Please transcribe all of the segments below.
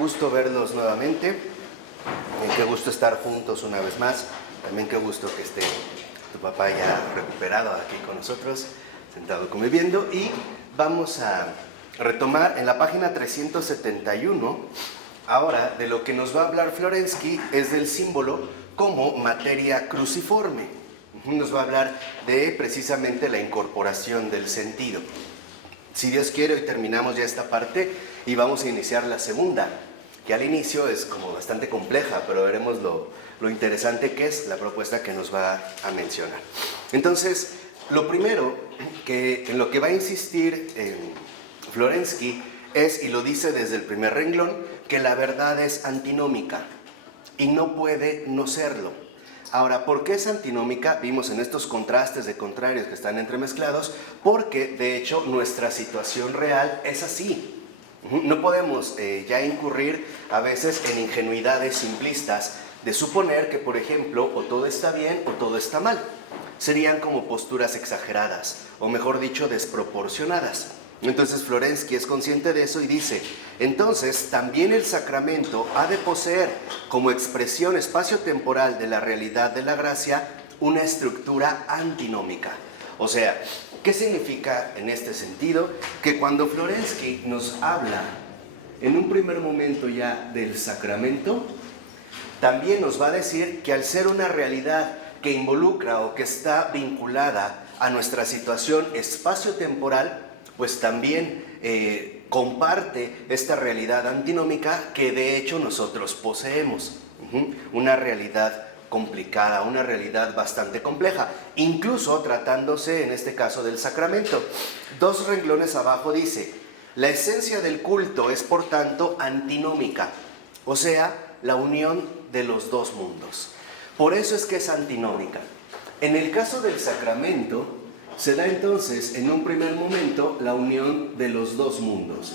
gusto verlos nuevamente, qué gusto estar juntos una vez más, también qué gusto que esté tu papá ya recuperado aquí con nosotros, sentado conviviendo, y vamos a retomar en la página 371, ahora de lo que nos va a hablar Florensky es del símbolo como materia cruciforme. Nos va a hablar de precisamente la incorporación del sentido. Si Dios quiere, hoy terminamos ya esta parte y vamos a iniciar la segunda, que al inicio es como bastante compleja, pero veremos lo interesante que es la propuesta que nos va a mencionar. Entonces, lo primero en lo que va a insistir Florensky es, y lo dice desde el primer renglón, que la verdad es antinómica y no puede no serlo. Ahora, ¿por qué es antinómica? Vimos en estos contrastes de contrarios que están entremezclados, porque de hecho nuestra situación real es así. No podemos ya incurrir a veces en ingenuidades simplistas de suponer que, por ejemplo, o todo está bien o todo está mal. Serían como posturas exageradas, o mejor dicho, desproporcionadas. Entonces Florensky es consciente de eso y dice, entonces también el sacramento ha de poseer como expresión espacio-temporal de la realidad de la gracia una estructura antinómica. O sea, ¿qué significa en este sentido? Que cuando Florensky nos habla en un primer momento ya del sacramento, también nos va a decir que al ser una realidad que involucra o que está vinculada a nuestra situación espacio-temporal, pues también comparte esta realidad antinómica que de hecho nosotros poseemos. Una realidad complicada, una realidad bastante compleja, incluso tratándose en este caso del sacramento. 2 renglones abajo dice, la esencia del culto es por tanto antinómica, o sea, la unión de los dos mundos. Por eso es que es antinómica. En el caso del sacramento, se da entonces en un primer momento la unión de los dos mundos,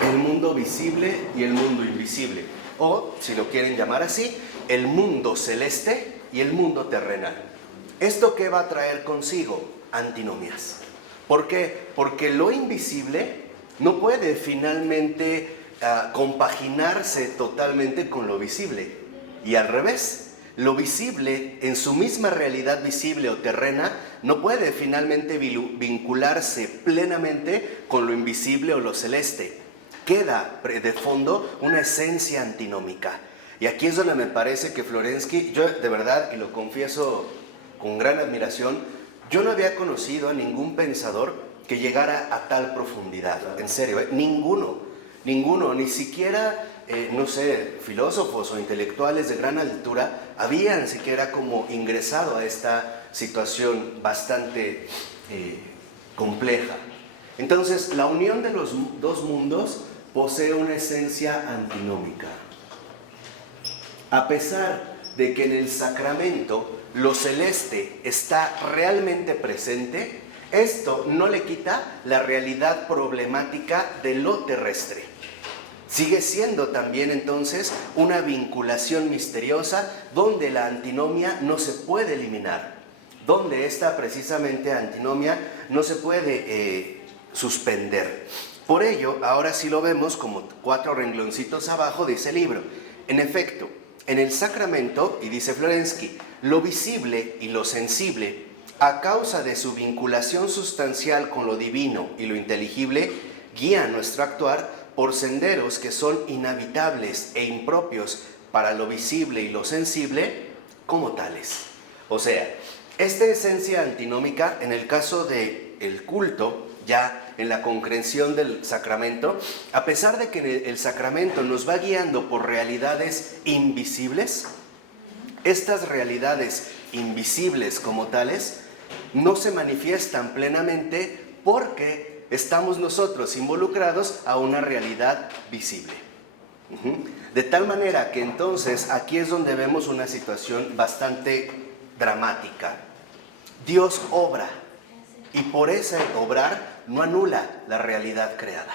el mundo visible y el mundo invisible, o si lo quieren llamar así, el mundo celeste y el mundo terrenal. ¿Esto qué va a traer consigo? Antinomias. ¿Por qué? Porque lo invisible no puede finalmente compaginarse totalmente con lo visible, y al revés. Lo visible, en su misma realidad visible o terrena, no puede finalmente vincularse plenamente con lo invisible o lo celeste. Queda de fondo una esencia antinómica. Y aquí es donde me parece que Florensky, yo de verdad, y lo confieso con gran admiración, yo no había conocido a ningún pensador que llegara a tal profundidad. En serio, ninguno, ni siquiera... no sé, filósofos o intelectuales de gran altura habían siquiera como ingresado a esta situación bastante compleja. Entonces, la unión de los dos mundos posee una esencia antinómica. A pesar de que en el sacramento lo celeste está realmente presente, esto no le quita la realidad problemática de lo terrestre. Sigue siendo también entonces una vinculación misteriosa donde la antinomia no se puede eliminar, donde esta precisamente antinomia no se puede suspender. Por ello, ahora sí lo vemos como 4 rengloncitos abajo dice el libro. En efecto, en el sacramento, y dice Florensky, lo visible y lo sensible, a causa de su vinculación sustancial con lo divino y lo inteligible, guían nuestro actuar por senderos que son inhabitables e impropios para lo visible y lo sensible como tales. O sea, esta esencia antinómica, en el caso del culto, ya en la concreción del sacramento, a pesar de que el sacramento nos va guiando por realidades invisibles, estas realidades invisibles como tales no se manifiestan plenamente porque estamos nosotros involucrados a una realidad visible. De tal manera que entonces aquí es donde vemos una situación bastante dramática. Dios obra y por ese obrar no anula la realidad creada.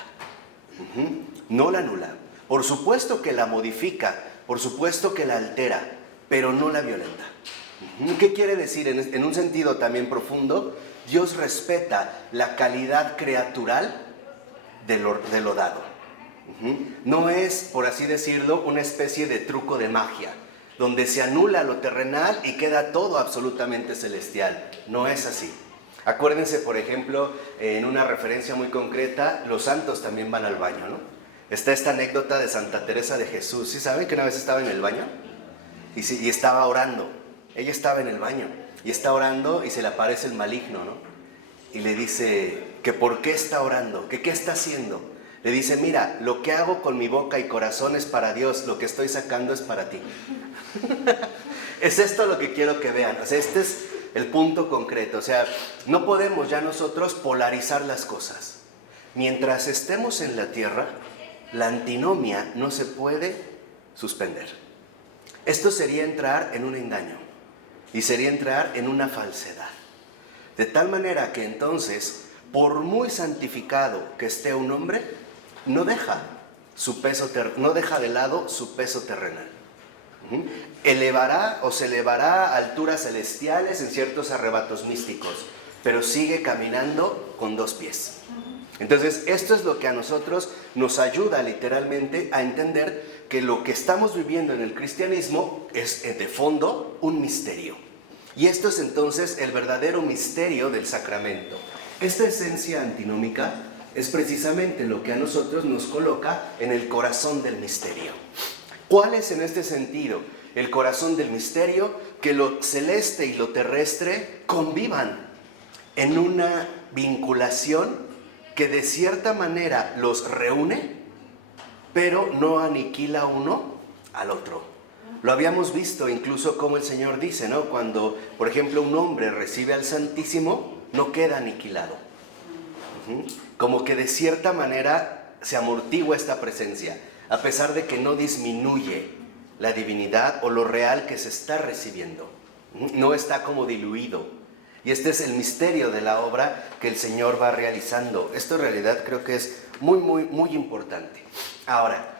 No la anula. Por supuesto que la modifica, por supuesto que la altera, pero no la violenta. ¿Qué quiere decir? En un sentido también profundo, Dios respeta la calidad creatural de lo dado. No es, por así decirlo, una especie de truco de magia, donde se anula lo terrenal y queda todo absolutamente celestial. No es así. Acuérdense, por ejemplo, en una referencia muy concreta, los santos también van al baño, ¿no? Está esta anécdota de Santa Teresa de Jesús. ¿Sí saben que una vez estaba en el baño? Y estaba orando. Ella estaba en el baño y está orando y se le aparece el maligno, ¿no? Y le dice que por qué está orando, que qué está haciendo. Le dice, mira, lo que hago con mi boca y corazón es para Dios, lo que estoy sacando es para ti. Es esto lo que quiero que vean. O sea, este es el punto concreto. O sea, no podemos ya nosotros polarizar las cosas. Mientras estemos en la tierra, la antinomia no se puede suspender. Esto sería entrar en un engaño y sería entrar en una falsedad. De tal manera que entonces, por muy santificado que esté un hombre, no deja de lado su peso terrenal. Elevará o se elevará a alturas celestiales en ciertos arrebatos místicos, pero sigue caminando con 2 pies. Entonces, esto es lo que a nosotros nos ayuda literalmente a entender que lo que estamos viviendo en el cristianismo es de fondo un misterio. Y esto es entonces el verdadero misterio del sacramento. Esta esencia antinómica es precisamente lo que a nosotros nos coloca en el corazón del misterio. ¿Cuál es en este sentido el corazón del misterio? Que lo celeste y lo terrestre convivan en una vinculación que de cierta manera los reúne, pero no aniquila uno al otro. Lo habíamos visto incluso como el Señor dice, ¿no? Cuando, por ejemplo, un hombre recibe al Santísimo, no queda aniquilado. Como que de cierta manera se amortigua esta presencia, a pesar de que no disminuye la divinidad o lo real que se está recibiendo. No está como diluido. Y este es el misterio de la obra que el Señor va realizando. Esto en realidad creo que es muy, muy, muy importante. Ahora,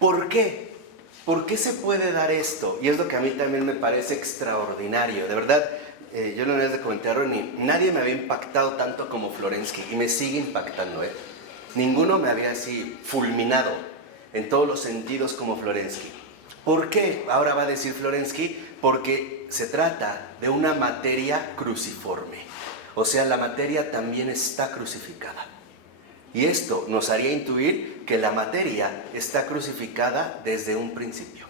¿por qué? ¿Por qué se puede dar esto? Y es lo que a mí también me parece extraordinario. De verdad, yo no les de comentar, nadie me había impactado tanto como Florensky. Y me sigue impactando, ¿eh? Ninguno me había así fulminado en todos los sentidos como Florensky. ¿Por qué? Ahora va a decir Florensky, porque se trata de una materia cruciforme. O sea, la materia también está crucificada. Y esto nos haría intuir que la materia está crucificada desde un principio.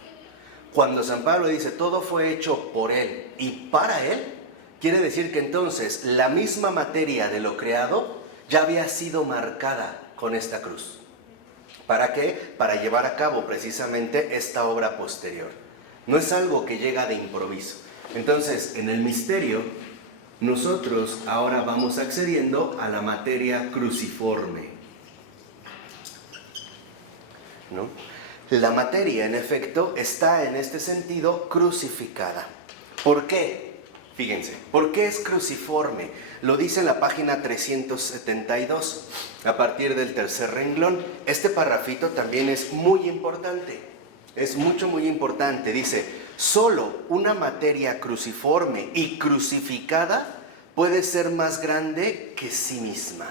Cuando San Pablo dice todo fue hecho por Él y para Él, quiere decir que entonces la misma materia de lo creado ya había sido marcada con esta cruz. ¿Para qué? Para llevar a cabo precisamente esta obra posterior. No es algo que llega de improviso. Entonces, en el misterio, nosotros ahora vamos accediendo a la materia cruciforme, ¿no? La materia, en efecto, está en este sentido crucificada. ¿Por qué? Fíjense, ¿por qué es cruciforme? Lo dice en la página 372, a partir del tercer renglón. Este parrafito también es muy importante, es muy importante. Dice, solo una materia cruciforme y crucificada puede ser más grande que sí misma.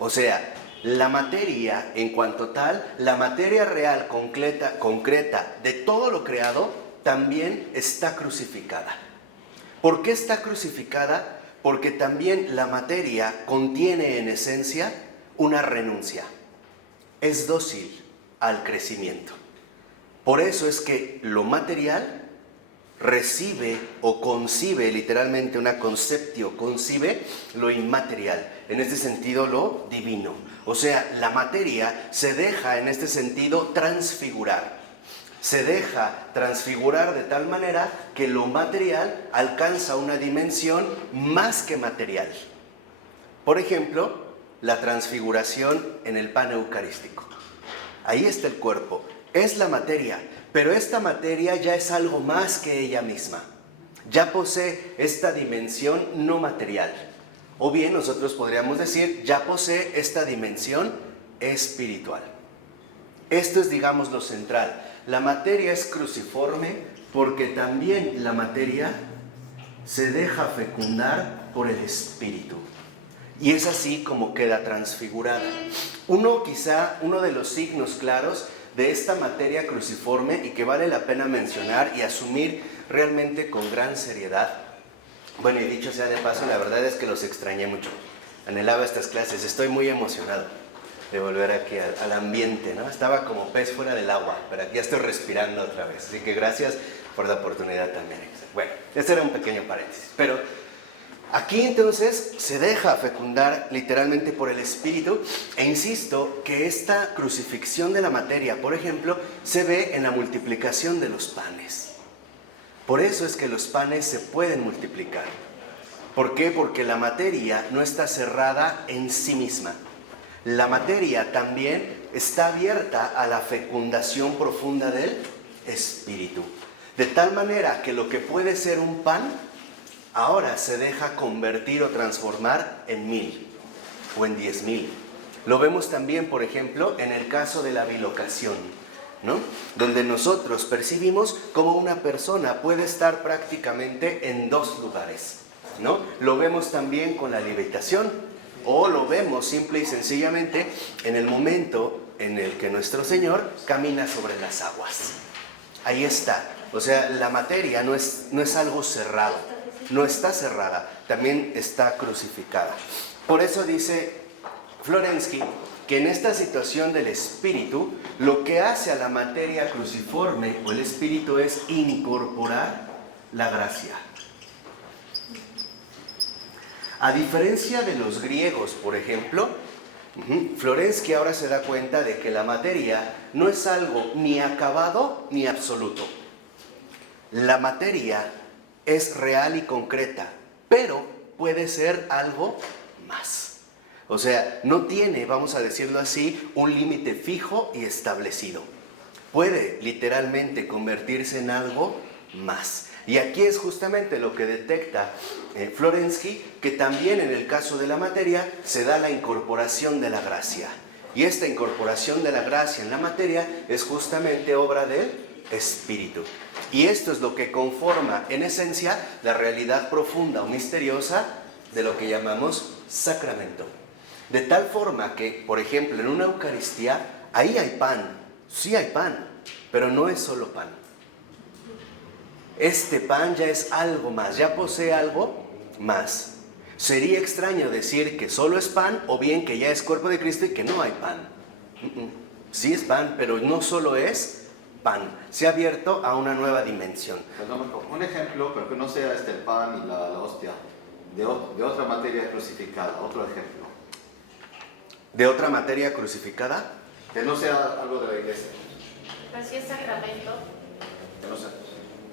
O sea, la materia en cuanto tal, la materia real concreta de todo lo creado, también está crucificada. ¿Por qué está crucificada? Porque también la materia contiene en esencia una renuncia. Es dócil al crecimiento. Por eso es que lo material recibe o concibe, literalmente una conceptio, concibe lo inmaterial, en este sentido lo divino. O sea, la materia se deja en este sentido transfigurar. Se deja transfigurar de tal manera que lo material alcanza una dimensión más que material. Por ejemplo, la transfiguración en el pan eucarístico. Ahí está el cuerpo, es la materia, pero esta materia ya es algo más que ella misma. Ya posee esta dimensión no material. O bien nosotros podríamos decir, ya posee esta dimensión espiritual. Esto es, digamos, lo central. La materia es cruciforme porque también la materia se deja fecundar por el Espíritu. Y es así como queda transfigurada. Quizá uno de los signos claros de esta materia cruciforme y que vale la pena mencionar y asumir realmente con gran seriedad. Bueno, y dicho sea de paso, la verdad es que los extrañé mucho. Anhelaba estas clases, estoy muy emocionado de volver aquí al ambiente, ¿no? Estaba como pez fuera del agua, pero aquí ya estoy respirando otra vez. Así que gracias por la oportunidad también. Bueno, este era un pequeño paréntesis, pero aquí entonces se deja fecundar literalmente por el Espíritu, e insisto que esta crucifixión de la materia, por ejemplo, se ve en la multiplicación de los panes. Por eso es que los panes se pueden multiplicar. ¿Por qué? Porque la materia no está cerrada en sí misma. La materia también está abierta a la fecundación profunda del Espíritu. De tal manera que lo que puede ser un pan, ahora se deja convertir o transformar en 1000 o en 10,000. Lo vemos también, por ejemplo, en el caso de la bilocación, ¿no? Donde nosotros percibimos cómo una persona puede estar prácticamente en dos lugares, ¿no? Lo vemos también con la levitación, o lo vemos simple y sencillamente en el momento en el que nuestro Señor camina sobre las aguas. Ahí está. O sea, la materia no es algo cerrado, no está cerrada, también está crucificada. Por eso dice Florensky que en esta situación del espíritu, lo que hace a la materia cruciforme o el espíritu es incorporar la gracia. A diferencia de los griegos, por ejemplo, Florensky ahora se da cuenta de que la materia no es algo ni acabado ni absoluto. La materia es real y concreta, pero puede ser algo más. O sea, no tiene, vamos a decirlo así, un límite fijo y establecido. Puede literalmente convertirse en algo más. Y aquí es justamente lo que detecta Florensky, que también en el caso de la materia se da la incorporación de la gracia. Y esta incorporación de la gracia en la materia es justamente obra del Espíritu. Y esto es lo que conforma, en esencia, la realidad profunda o misteriosa de lo que llamamos sacramento. De tal forma que, por ejemplo, en una Eucaristía, ahí hay pan, sí hay pan, pero no es solo pan. Este pan ya es algo más, ya posee algo más. Sería extraño decir que solo es pan o bien que ya es cuerpo de Cristo y que no hay pan. Sí es pan, pero no solo es pan. Se ha abierto a una nueva dimensión. Perdón, un ejemplo, pero que no sea el pan y la hostia, de otra materia crucificada, otro ejemplo. ¿De otra materia crucificada? Que no sea algo de la iglesia. Pero si es sacramento. Que no sea.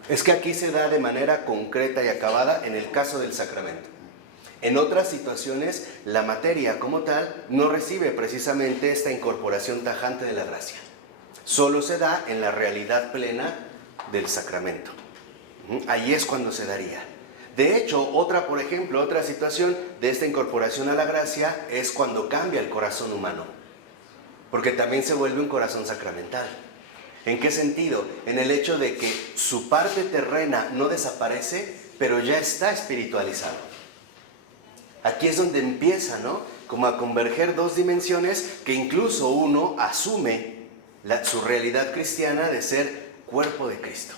Es que aquí se da de manera concreta y acabada en el caso del sacramento. En otras situaciones, la materia como tal no recibe precisamente esta incorporación tajante de la gracia. Solo se da en la realidad plena del sacramento. Ahí es cuando se daría. De hecho, por ejemplo, otra situación de esta incorporación a la gracia es cuando cambia el corazón humano. Porque también se vuelve un corazón sacramental. ¿En qué sentido? En el hecho de que su parte terrena no desaparece, pero ya está espiritualizado. Aquí es donde empieza, ¿no? Como a converger dos dimensiones que incluso uno asume su realidad cristiana de ser cuerpo de Cristo.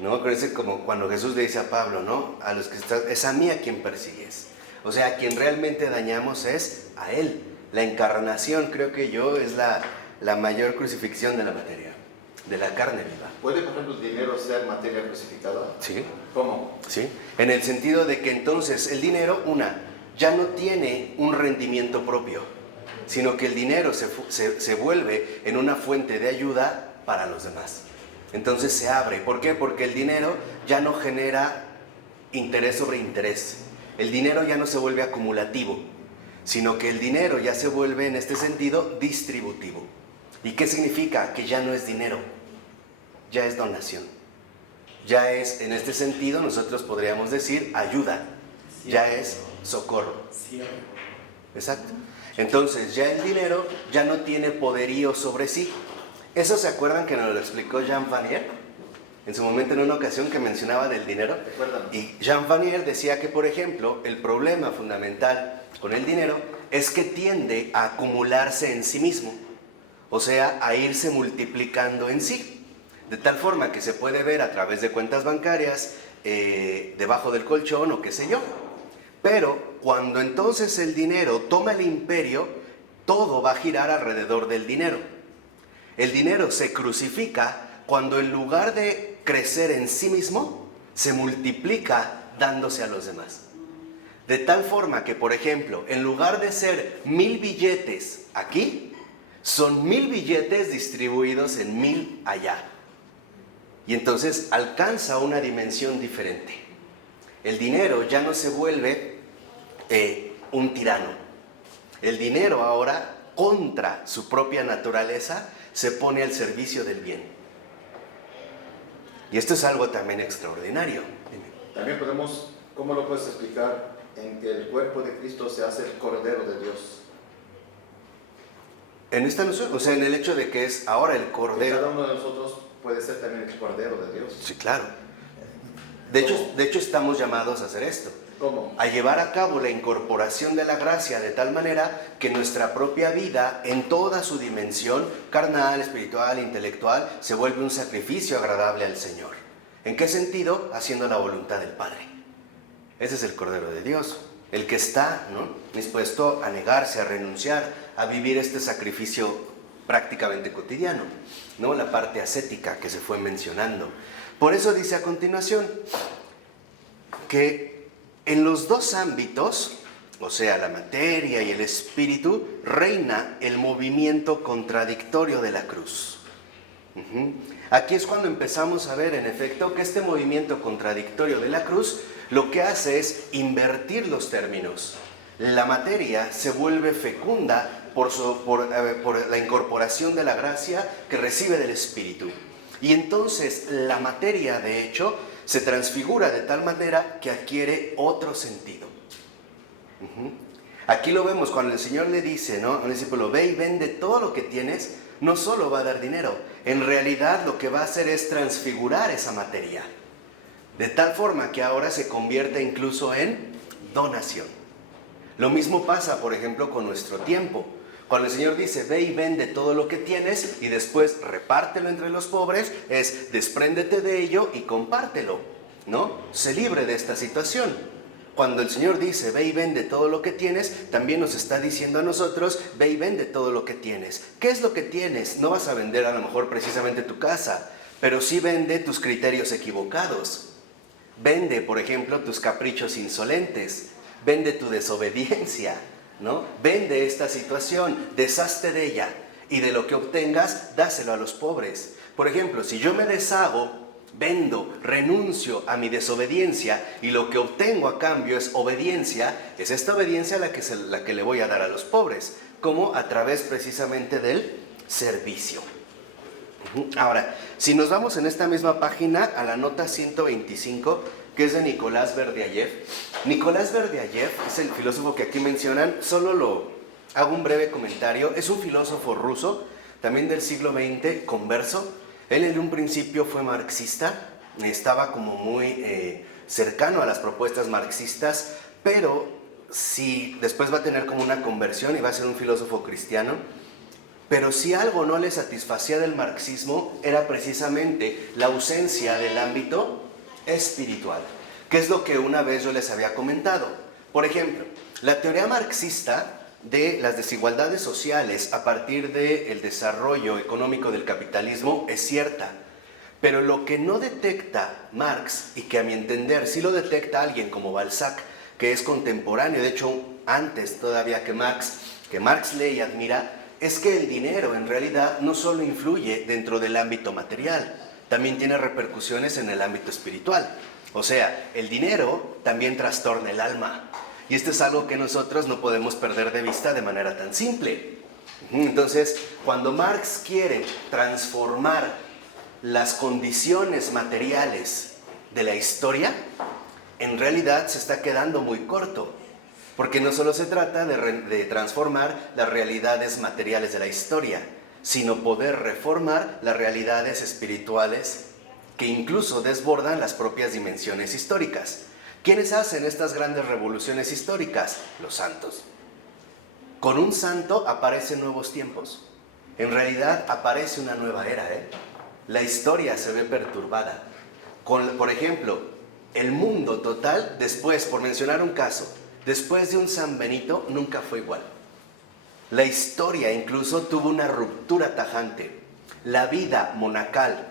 ¿No? Parece como cuando Jesús le dice a Pablo, ¿no? A los que es a mí a quien persigues. O sea, a quien realmente dañamos es a Él. La encarnación, creo que es la mayor crucifixión de la materia, de la carne viva. ¿Puede, por ejemplo, el dinero ser materia crucificada? Sí. ¿Cómo? Sí. En el sentido de que entonces el dinero, ya no tiene un rendimiento propio, sino que el dinero se vuelve en una fuente de ayuda para los demás. Entonces se abre. ¿Por qué? Porque el dinero ya no genera interés sobre interés. El dinero ya no se vuelve acumulativo, sino que el dinero ya se vuelve en este sentido distributivo. ¿Y qué significa? Que ya no es dinero, ya es donación. Ya es, en este sentido, nosotros podríamos decir ayuda, ya es socorro. Exacto. Entonces ya el dinero ya no tiene poderío sobre sí. ¿Eso se acuerdan que nos lo explicó Jean Vanier? En su momento, en una ocasión que mencionaba del dinero. Recuérdame. Y Jean Vanier decía que, por ejemplo, el problema fundamental con el dinero es que tiende a acumularse en sí mismo, o sea, a irse multiplicando en sí, de tal forma que se puede ver a través de cuentas bancarias, debajo del colchón o qué sé yo. Pero cuando entonces el dinero toma el imperio, todo va a girar alrededor del dinero. El dinero se crucifica cuando en lugar de crecer en sí mismo, se multiplica dándose a los demás. De tal forma que, por ejemplo, en lugar de ser 1000 billetes aquí, son 1000 billetes distribuidos en 1000 allá. Y entonces alcanza una dimensión diferente. El dinero ya no se vuelve un tirano. El dinero ahora, contra su propia naturaleza, se pone al servicio del bien. Y esto es algo también extraordinario. También podemos, ¿cómo lo puedes explicar? En que el cuerpo de Cristo se hace el Cordero de Dios. En esta noción, o sea, en el hecho de que es ahora el Que Cordero. cada uno de nosotros puede ser también el Cordero de Dios. Sí, claro. De hecho, estamos llamados a hacer esto. ¿Cómo? A llevar a cabo la incorporación de la gracia de tal manera que nuestra propia vida, en toda su dimensión, carnal, espiritual, intelectual, se vuelve un sacrificio agradable al Señor. ¿En qué sentido? Haciendo la voluntad del Padre. Ese es el Cordero de Dios, el que está, ¿no?, dispuesto a negarse, a renunciar, a vivir este sacrificio prácticamente cotidiano, ¿no? La parte ascética que se fue mencionando. Por eso dice a continuación que en los dos ámbitos, o sea, la materia y el espíritu, reina el movimiento contradictorio de la cruz. Aquí es cuando empezamos a ver, en efecto, que este movimiento contradictorio de la cruz lo que hace es invertir los términos. La materia se vuelve fecunda por la incorporación de la gracia que recibe del Espíritu. Y entonces la materia, de hecho, se transfigura de tal manera que adquiere otro sentido. Aquí lo vemos cuando el Señor le dice, ¿no?, a un discípulo: ve y vende todo lo que tienes. No solo va a dar dinero, en realidad lo que va a hacer es transfigurar esa materia, de tal forma que ahora se convierte incluso en donación. Lo mismo pasa, por ejemplo, con nuestro tiempo. Cuando el Señor dice: ve y vende todo lo que tienes y después repártelo entre los pobres, es despréndete de ello y compártelo, ¿no? Sé libre de esta situación. Cuando el Señor dice: ve y vende todo lo que tienes, también nos está diciendo a nosotros: ve y vende todo lo que tienes. ¿Qué es lo que tienes? No vas a vender a lo mejor precisamente tu casa, pero sí vende tus criterios equivocados. Vende, por ejemplo, tus caprichos insolentes. Vende tu desobediencia, ¿no? Vende esta situación, deshazte de ella, y de lo que obtengas, dáselo a los pobres. Por ejemplo, si yo me deshago, vendo, renuncio a mi desobediencia y lo que obtengo a cambio es obediencia, es esta obediencia la que le voy a dar a los pobres, como a través precisamente del servicio. Ahora, si nos vamos en esta misma página a la nota 125, que es de Nicolás Berdyaev. Nicolás Berdyaev es el filósofo que aquí mencionan. Solo hago un breve comentario. Es un filósofo ruso, también del siglo XX, converso. Él en un principio fue marxista, estaba como muy cercano a las propuestas marxistas, pero si después va a tener como una conversión y va a ser un filósofo cristiano. Pero si algo no le satisfacía del marxismo, era precisamente la ausencia del ámbito espiritual, que es lo que una vez yo les había comentado. Por ejemplo, la teoría marxista de las desigualdades sociales a partir del desarrollo económico del capitalismo es cierta, pero lo que no detecta Marx, y que a mi entender sí lo detecta alguien como Balzac, que es contemporáneo, de hecho antes todavía que Marx lee y admira, es que el dinero en realidad no solo influye dentro del ámbito material, también tiene repercusiones en el ámbito espiritual. O sea, el dinero también trastorna el alma. Y esto es algo que nosotros no podemos perder de vista de manera tan simple. Entonces, cuando Marx quiere transformar las condiciones materiales de la historia, en realidad se está quedando muy corto. Porque no solo se trata de transformar las realidades materiales de la historia, sino poder reformar las realidades espirituales que incluso desbordan las propias dimensiones históricas. ¿Quiénes hacen estas grandes revoluciones históricas? Los santos. Con un santo aparecen nuevos tiempos. En realidad aparece una nueva era, La historia se ve perturbada. Por ejemplo, el mundo total, después, por mencionar un caso, después de un San Benito, nunca fue igual. La historia incluso tuvo una ruptura tajante. La vida monacal,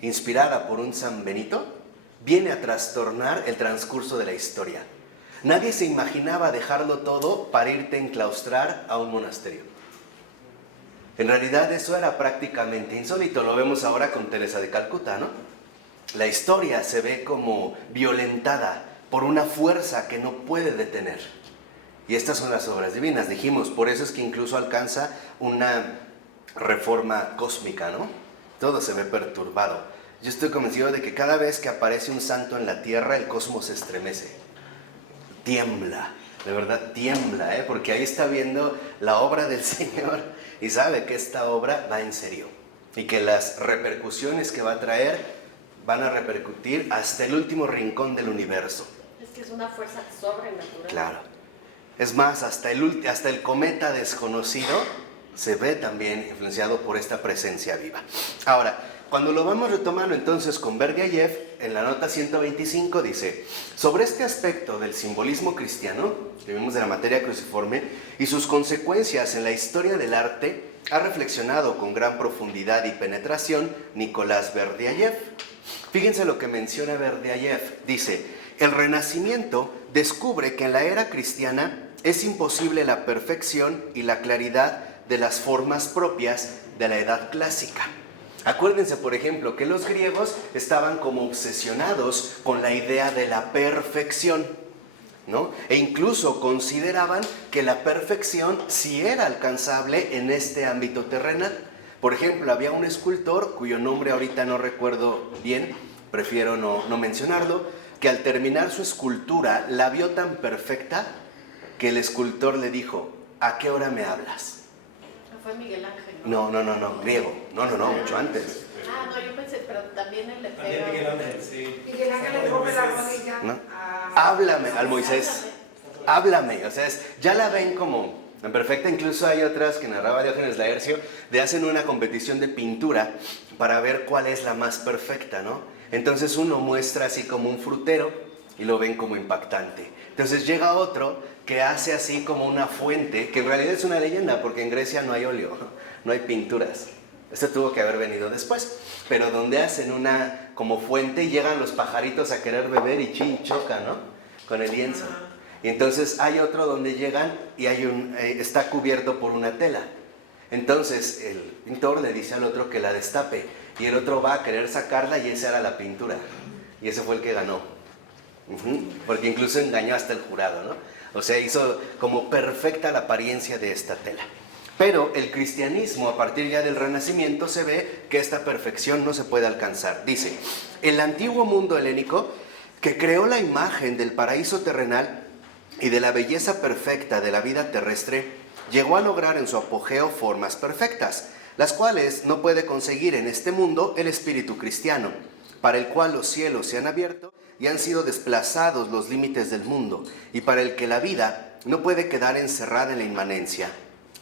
inspirada por un San Benito, viene a trastornar el transcurso de la historia. Nadie se imaginaba dejarlo todo para irte a enclaustrar a un monasterio. En realidad eso era prácticamente insólito. Lo vemos ahora con Teresa de Calcuta, ¿no? La historia se ve como violentada por una fuerza que no puede detener. Y estas son las obras divinas, dijimos. Por eso es que incluso alcanza una reforma cósmica, ¿no? Todo se ve perturbado. Yo estoy convencido de que cada vez que aparece un santo en la tierra, el cosmos se estremece. Tiembla, de verdad tiembla, porque ahí está viendo la obra del Señor y sabe que esta obra va en serio. Y que las repercusiones que va a traer van a repercutir hasta el último rincón del universo. Es que es una fuerza sobrenatural. Claro. Es más, hasta el cometa desconocido se ve también influenciado por esta presencia viva. Ahora, cuando lo vamos retomando entonces con Berdyaev, en la nota 125 dice: sobre este aspecto del simbolismo cristiano, que vimos de la materia cruciforme, y sus consecuencias en la historia del arte, ha reflexionado con gran profundidad y penetración Nicolás Berdyaev. Fíjense lo que menciona Berdyaev. Dice: el Renacimiento descubre que en la era cristiana es imposible la perfección y la claridad de las formas propias de la edad clásica. Acuérdense, por ejemplo, que los griegos estaban como obsesionados con la idea de la perfección, ¿no? E incluso consideraban que la perfección sí era alcanzable en este ámbito terrenal. Por ejemplo, había un escultor, cuyo nombre ahorita no recuerdo bien, prefiero no mencionarlo, que al terminar su escultura la vio tan perfecta que el escultor le dijo: ¿a qué hora me hablas? Fue Miguel Ángel, No, griego. No, mucho antes. Ah, no, yo pensé, pero también el También Miguel Ángel, sí. Miguel Ángel le rompe la rodilla. ¿No? Háblame al Moisés. Háblame. O sea, ya la ven como en perfecta. Incluso hay otras que narraba Diógenes Laercio, de hacen una competición de pintura para ver cuál es la más perfecta, ¿no? Entonces uno muestra así como un frutero y lo ven como impactante. Entonces llega otro que hace así como una fuente, que en realidad es una leyenda, porque en Grecia no hay óleo, no hay pinturas. Esto tuvo que haber venido después. Pero donde hacen una como fuente y llegan los pajaritos a querer beber y chocan, ¿no? Con el lienzo. Y entonces hay otro donde llegan y está cubierto por una tela. Entonces el pintor le dice al otro que la destape y el otro va a querer sacarla y esa era la pintura. Y ese fue el que ganó. Porque incluso engañó hasta el jurado, ¿no? O sea, hizo como perfecta la apariencia de esta tela. Pero el cristianismo, a partir ya del Renacimiento, se ve que esta perfección no se puede alcanzar. Dice: el antiguo mundo helénico, que creó la imagen del paraíso terrenal y de la belleza perfecta de la vida terrestre, llegó a lograr en su apogeo formas perfectas, las cuales no puede conseguir en este mundo el espíritu cristiano, para el cual los cielos se han abierto y han sido desplazados los límites del mundo, y para el que la vida no puede quedar encerrada en la inmanencia.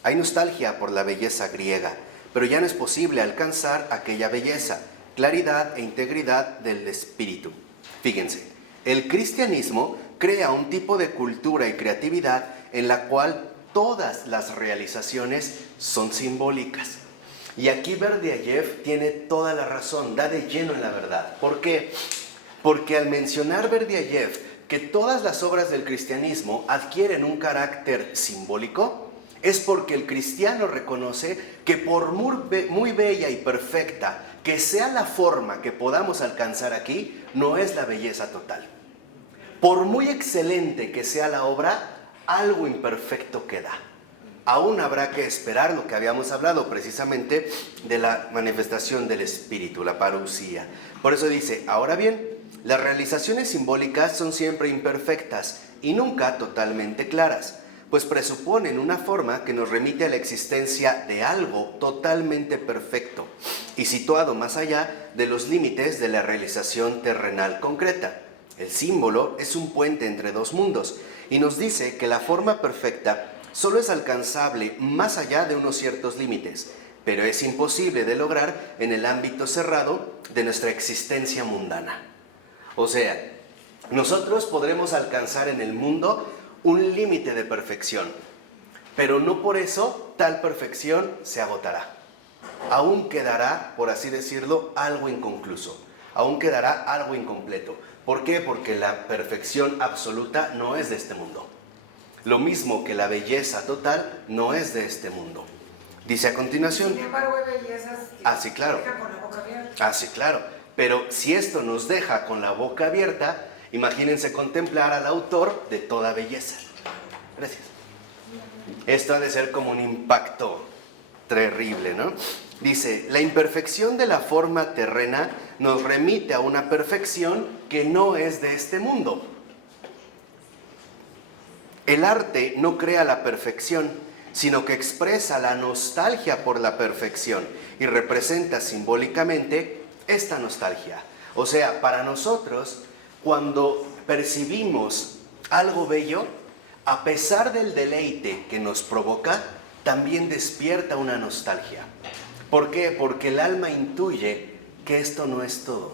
Hay nostalgia por la belleza griega, pero ya no es posible alcanzar aquella belleza, claridad e integridad del espíritu. Fíjense, el cristianismo crea un tipo de cultura y creatividad en la cual todas las realizaciones son simbólicas. Y aquí Berdyaev tiene toda la razón, da de lleno en la verdad. ¿Por qué? Porque al mencionar Berdyaev que todas las obras del cristianismo adquieren un carácter simbólico, es porque el cristiano reconoce que por muy bella y perfecta que sea la forma que podamos alcanzar aquí, no es la belleza total. Por muy excelente que sea la obra, algo imperfecto queda. Aún habrá que esperar lo que habíamos hablado precisamente de la manifestación del Espíritu, la parusía. Por eso dice: ahora bien, las realizaciones simbólicas son siempre imperfectas y nunca totalmente claras, pues presuponen una forma que nos remite a la existencia de algo totalmente perfecto y situado más allá de los límites de la realización terrenal concreta. El símbolo es un puente entre dos mundos y nos dice que la forma perfecta solo es alcanzable más allá de unos ciertos límites, pero es imposible de lograr en el ámbito cerrado de nuestra existencia mundana. O sea, nosotros podremos alcanzar en el mundo un límite de perfección, pero no por eso tal perfección se agotará. Aún quedará, por así decirlo, algo inconcluso, aún quedará algo incompleto. ¿Por qué? Porque la perfección absoluta no es de este mundo. Lo mismo que la belleza total no es de este mundo. Dice a continuación... Sin embargo, hay bellezas que Ah, sí, claro. dejan con la boca abierta. Ah, sí, claro. Pero si esto nos deja con la boca abierta, imagínense contemplar al autor de toda belleza. Gracias. Esto ha de ser como un impacto terrible, ¿no? Dice, la imperfección de la forma terrena nos remite a una perfección que no es de este mundo. El arte no crea la perfección, sino que expresa la nostalgia por la perfección y representa simbólicamente esta nostalgia. O sea, para nosotros, cuando percibimos algo bello, a pesar del deleite que nos provoca, también despierta una nostalgia. ¿Por qué? Porque el alma intuye que esto no es todo.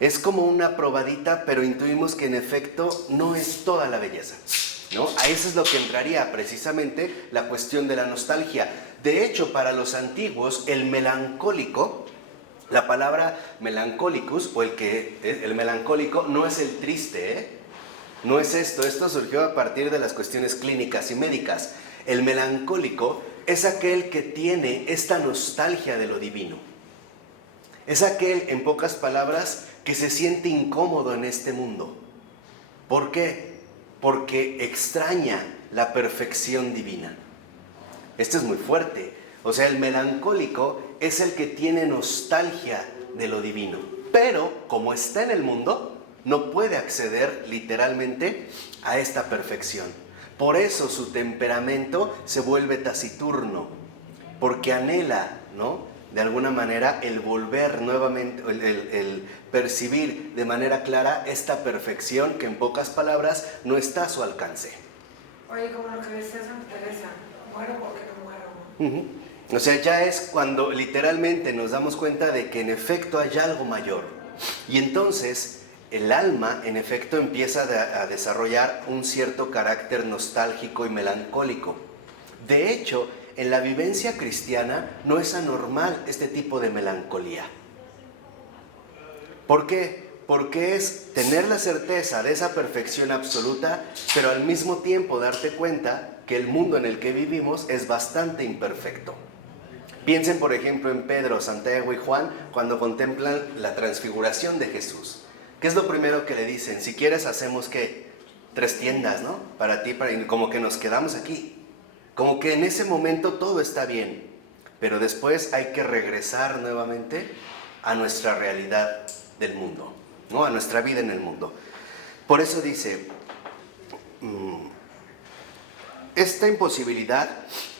Es como una probadita, pero intuimos que en efecto no es toda la belleza, ¿no? A eso es lo que entraría precisamente la cuestión de la nostalgia. De hecho, para los antiguos, el melancólico, la palabra melancolicus, o el melancólico, no es el triste, ¿eh? No es esto surgió a partir de las cuestiones clínicas y médicas. El melancólico es aquel que tiene esta nostalgia de lo divino. Es aquel, en pocas palabras, que se siente incómodo en este mundo. ¿Por qué? Porque extraña la perfección divina. Esto es muy fuerte. O sea, el melancólico es el que tiene nostalgia de lo divino. Pero, como está en el mundo, no puede acceder literalmente a esta perfección. Por eso su temperamento se vuelve taciturno, porque anhela, ¿no?, de alguna manera el volver nuevamente, el percibir de manera clara esta perfección que en pocas palabras no está a su alcance. Oye, como lo que decía Santa Teresa, muero porque no muero. O sea, ya es cuando literalmente nos damos cuenta de que en efecto hay algo mayor. Y entonces el alma en efecto empieza a desarrollar un cierto carácter nostálgico y melancólico. De hecho, en la vivencia cristiana no es anormal este tipo de melancolía. ¿Por qué? Porque es tener la certeza de esa perfección absoluta, pero al mismo tiempo darte cuenta que el mundo en el que vivimos es bastante imperfecto. Piensen, por ejemplo, en Pedro, Santiago y Juan cuando contemplan la transfiguración de Jesús. ¿Qué es lo primero que le dicen? Si quieres hacemos, ¿qué? 3 tiendas, ¿no? Para ti, como que nos quedamos aquí. Como que en ese momento todo está bien, pero después hay que regresar nuevamente a nuestra realidad del mundo, ¿no? A nuestra vida en el mundo. Por eso dice, esta imposibilidad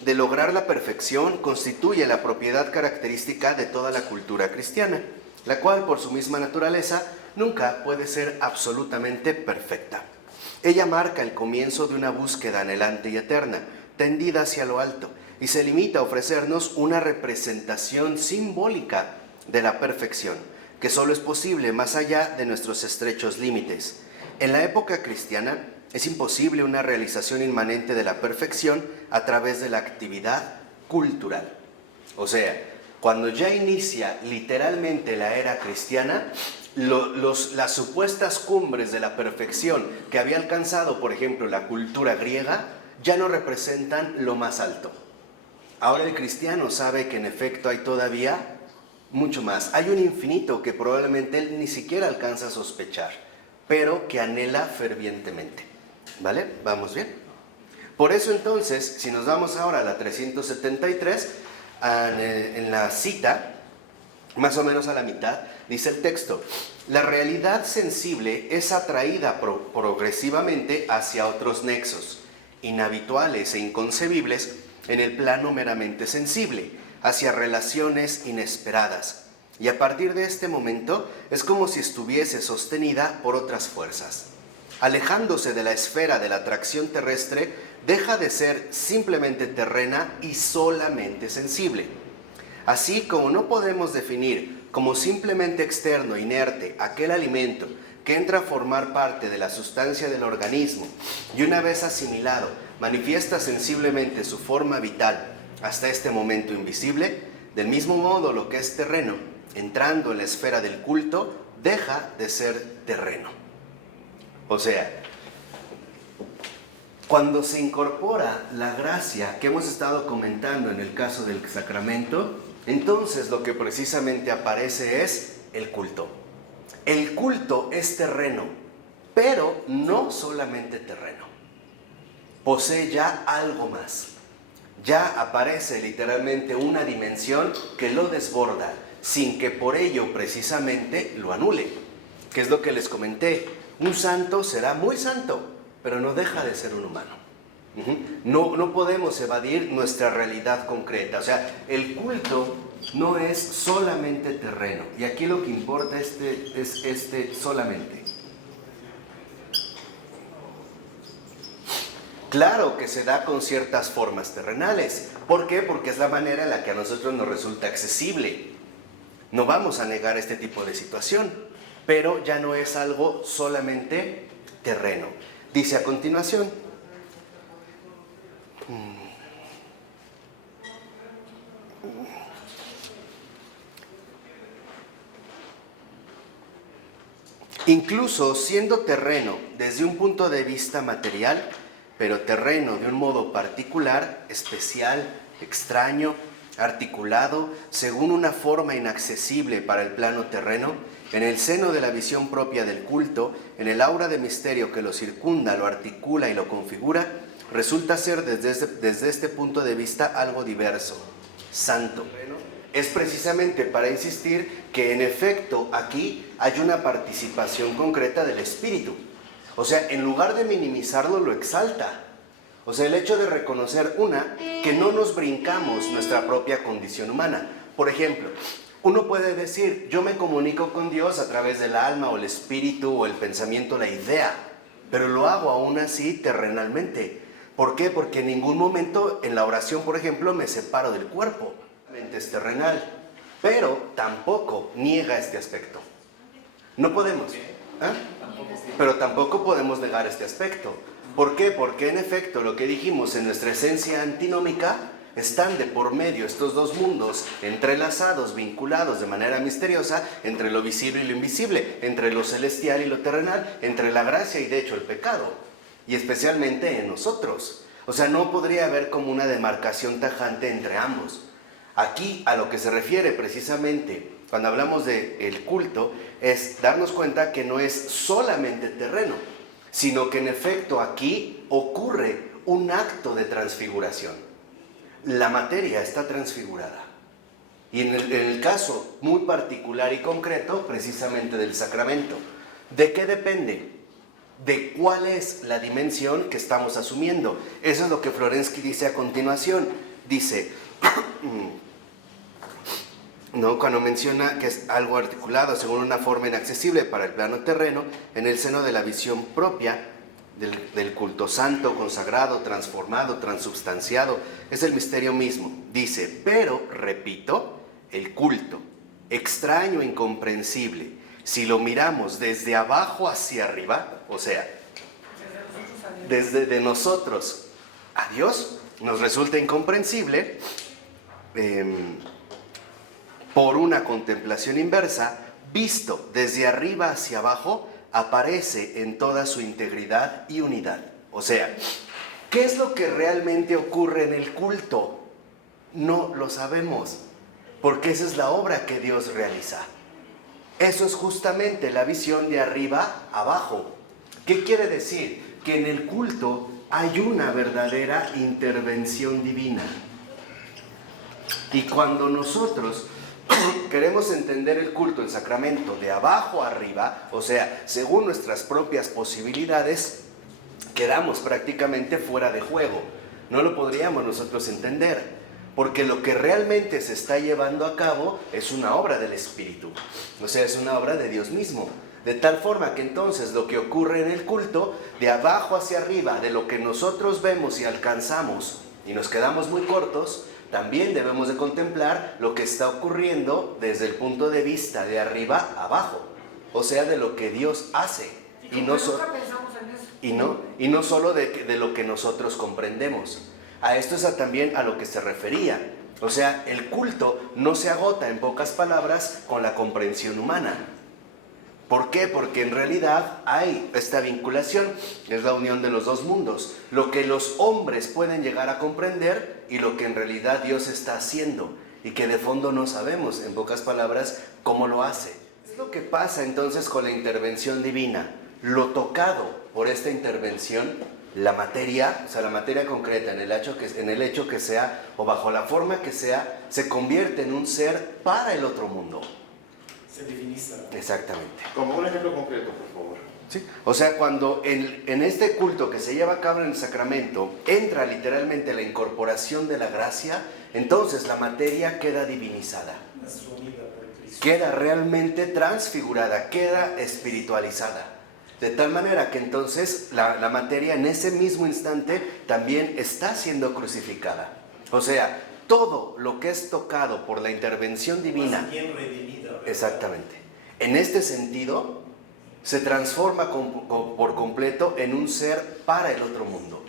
de lograr la perfección constituye la propiedad característica de toda la cultura cristiana, la cual por su misma naturaleza nunca puede ser absolutamente perfecta. Ella marca el comienzo de una búsqueda anhelante y eterna, tendida hacia lo alto, y se limita a ofrecernos una representación simbólica de la perfección, que solo es posible más allá de nuestros estrechos límites. En la época cristiana es imposible una realización inmanente de la perfección a través de la actividad cultural. O sea, cuando ya inicia literalmente la era cristiana, las supuestas cumbres de la perfección que había alcanzado, por ejemplo, la cultura griega, ya no representan lo más alto. Ahora el cristiano sabe que en efecto hay todavía mucho más. Hay un infinito que probablemente él ni siquiera alcanza a sospechar, pero que anhela fervientemente. ¿Vale? ¿Vamos bien? Por eso entonces, si nos vamos ahora a la 373, en la cita, más o menos a la mitad, dice el texto: la realidad sensible es atraída progresivamente hacia otros nexos inhabituales e inconcebibles en el plano meramente sensible, hacia relaciones inesperadas. Y a partir de este momento es como si estuviese sostenida por otras fuerzas. Alejándose de la esfera de la atracción terrestre, deja de ser simplemente terrena y solamente sensible. Así como no podemos definir como simplemente externo, inerte, aquel alimento que entra a formar parte de la sustancia del organismo y una vez asimilado manifiesta sensiblemente su forma vital hasta este momento invisible, del mismo modo lo que es terreno, entrando en la esfera del culto, deja de ser terreno. O sea, cuando se incorpora la gracia que hemos estado comentando en el caso del sacramento, entonces lo que precisamente aparece es el culto. El culto es terreno, pero no solamente terreno. Posee ya algo más. Ya aparece literalmente una dimensión que lo desborda, sin que por ello precisamente lo anule. Que es lo que les comenté. Un santo será muy santo, pero no deja de ser un humano. No podemos evadir nuestra realidad concreta. O sea, el culto no es solamente terreno. Y aquí lo que importa es solamente. Claro que se da con ciertas formas terrenales. ¿Por qué? Porque es la manera en la que a nosotros nos resulta accesible. No vamos a negar este tipo de situación, pero ya no es algo solamente terreno. Dice a continuación, incluso siendo terreno desde un punto de vista material, pero terreno de un modo particular, especial, extraño, articulado, según una forma inaccesible para el plano terreno, en el seno de la visión propia del culto, en el aura de misterio que lo circunda, lo articula y lo configura, resulta ser desde este punto de vista algo diverso, santo. Es precisamente para insistir que en efecto aquí hay una participación concreta del Espíritu. O sea, en lugar de minimizarlo, lo exalta. O sea, el hecho de reconocer que no nos brincamos nuestra propia condición humana. Por ejemplo, uno puede decir, yo me comunico con Dios a través del alma o el espíritu o el pensamiento, la idea, pero lo hago aún así terrenalmente. ¿Por qué? Porque en ningún momento en la oración, por ejemplo, me separo del cuerpo. Es terrenal, pero tampoco niega este aspecto. No podemos, pero tampoco podemos negar este aspecto. ¿Por qué? Porque en efecto lo que dijimos en nuestra esencia antinómica están de por medio estos dos mundos entrelazados, vinculados de manera misteriosa entre lo visible y lo invisible, entre lo celestial y lo terrenal, entre la gracia y de hecho el pecado, y especialmente en nosotros. O sea, no podría haber como una demarcación tajante entre ambos. Aquí a lo que se refiere precisamente cuando hablamos del culto es darnos cuenta que no es solamente terreno, sino que en efecto aquí ocurre un acto de transfiguración. La materia está transfigurada. Y en el caso muy particular y concreto, precisamente del sacramento, ¿de qué depende? De cuál es la dimensión que estamos asumiendo. Eso es lo que Florensky dice a continuación. Dice, cuando menciona que es algo articulado según una forma inaccesible para el plano terreno, en el seno de la visión propia del culto santo, consagrado, transformado, transubstanciado, es el misterio mismo. Dice, pero, repito, el culto, extraño e incomprensible, si lo miramos desde abajo hacia arriba, o sea, desde de nosotros a Dios, nos resulta incomprensible por una contemplación inversa, visto desde arriba hacia abajo, aparece en toda su integridad y unidad. O sea, ¿qué es lo que realmente ocurre en el culto? No lo sabemos, porque esa es la obra que Dios realiza. Eso es justamente la visión de arriba abajo. ¿Qué quiere decir? Que en el culto hay una verdadera intervención divina. Y cuando nosotros queremos entender el culto, el sacramento, de abajo a arriba, o sea, según nuestras propias posibilidades, quedamos prácticamente fuera de juego. No lo podríamos nosotros entender. porque lo que realmente se está llevando a cabo es una obra del Espíritu, o sea, es una obra de Dios mismo. De tal forma que entonces lo que ocurre en el culto, de abajo hacia arriba, de lo que nosotros vemos y alcanzamos y nos quedamos muy cortos, también debemos de contemplar lo que está ocurriendo desde el punto de vista de arriba a abajo, o sea, de lo que Dios hace. Y no nunca pensamos en eso. y no solo de lo que nosotros comprendemos. A esto es también a lo que se refería. O sea, el culto no se agota, en pocas palabras, con la comprensión humana. ¿Por qué? Porque en realidad hay esta vinculación, es la unión de los dos mundos. Lo que los hombres pueden llegar a comprender y lo que en realidad Dios está haciendo. Y que de fondo no sabemos, en pocas palabras, cómo lo hace. Es lo que pasa entonces con la intervención divina. Lo tocado por esta intervención, la materia, o sea, la materia concreta, en el hecho que sea, o bajo la forma que sea, se convierte en un ser para el otro mundo. Se diviniza. Exactamente. Como un ejemplo concreto, por favor. Sí. O sea, cuando en este culto que se lleva a cabo en el sacramento, entra literalmente la incorporación de la gracia, entonces la materia queda divinizada. Asumida por Cristo. Queda realmente transfigurada, queda espiritualizada. De tal manera que entonces la materia en ese mismo instante también está siendo crucificada. O sea, todo lo que es tocado por la intervención divina. Más bien redimida, ¿verdad? Exactamente. En este sentido, se transforma por completo en un ser para el otro mundo.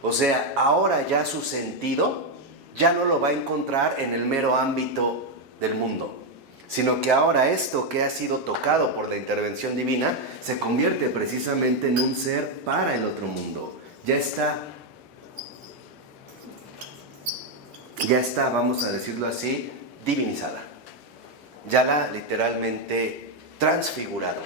O sea, ahora ya su sentido ya no lo va a encontrar en el mero ámbito del mundo, sino que ahora esto que ha sido tocado por la intervención divina se convierte precisamente en un ser para el otro mundo. Ya está, vamos a decirlo así, divinizada. Ya la literalmente transfigurado.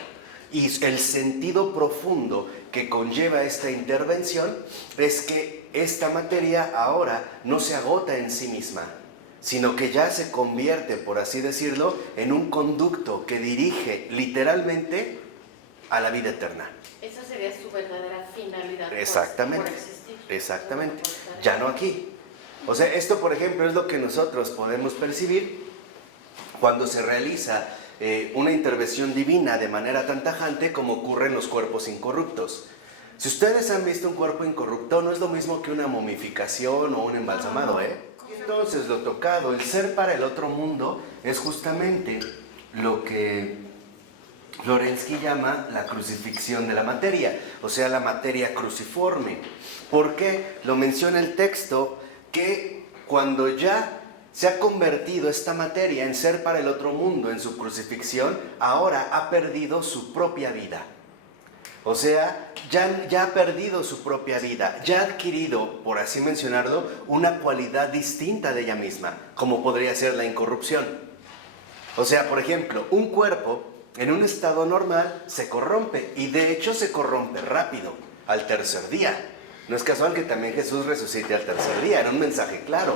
Y el sentido profundo que conlleva esta intervención es que esta materia ahora no se agota en sí misma, sino que ya se convierte, por así decirlo, en un conducto que dirige literalmente a la vida eterna. Esa sería su verdadera finalidad. Exactamente, por existir. exactamente. Ya no aquí. O sea, esto por ejemplo es lo que nosotros podemos percibir cuando se realiza una intervención divina de manera tan tajante como ocurre en los cuerpos incorruptos. Si ustedes han visto un cuerpo incorrupto, no es lo mismo que una momificación o un embalsamado, ¿eh? Entonces lo tocado, el ser para el otro mundo, es justamente lo que Florensky llama la crucifixión de la materia, o sea, la materia cruciforme. ¿Por qué? Lo menciona el texto que cuando ya se ha convertido esta materia en ser para el otro mundo, en su crucifixión, ahora ha perdido su propia vida. O sea, ya ha perdido su propia vida, ya ha adquirido, por así mencionarlo, una cualidad distinta de ella misma, como podría ser la incorrupción. O sea, por ejemplo, un cuerpo en un estado normal se corrompe, y de hecho se corrompe rápido, al tercer día. No es casual que también Jesús resucite al tercer día, era un mensaje claro.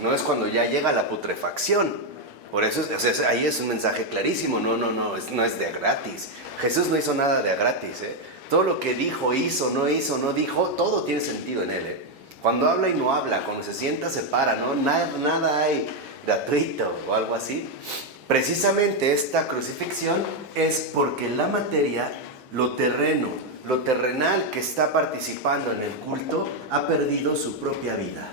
No es cuando ya llega la putrefacción. Por eso ahí es un mensaje clarísimo, no es de a gratis. Jesús no hizo nada de a gratis, ¿eh? Todo lo que dijo, hizo, no dijo, todo tiene sentido en él, ¿eh? Cuando habla y no habla, cuando se sienta, se para, ¿no? Nada hay gratuito o algo así. Precisamente esta crucifixión es porque la materia, lo terrenal que está participando en el culto, ha perdido su propia vida.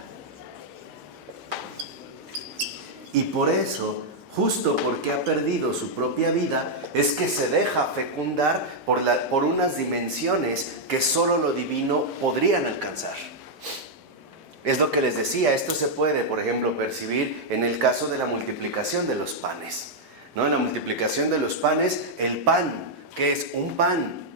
Y por eso, justo porque ha perdido su propia vida, es que se deja fecundar por unas dimensiones que solo lo divino podrían alcanzar. Es lo que les decía, esto se puede, por ejemplo, percibir en el caso de la multiplicación de los panes, ¿no? En la multiplicación de los panes, el pan, que es un pan,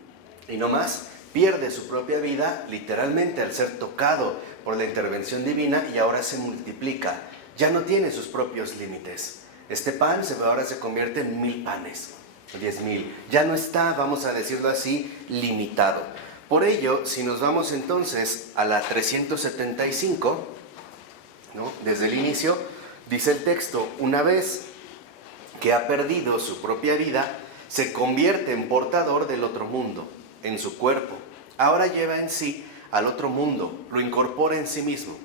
y no más, pierde su propia vida, literalmente, al ser tocado por la intervención divina, y ahora se multiplica. Ya no tiene sus propios límites. Este pan ahora se convierte en 1000 panes, 10,000. Ya no está, vamos a decirlo así, limitado. Por ello, si nos vamos entonces a la 375, ¿no? Desde el inicio, dice el texto, una vez que ha perdido su propia vida, se convierte en portador del otro mundo, en su cuerpo. Ahora lleva en sí al otro mundo, lo incorpora en sí mismo.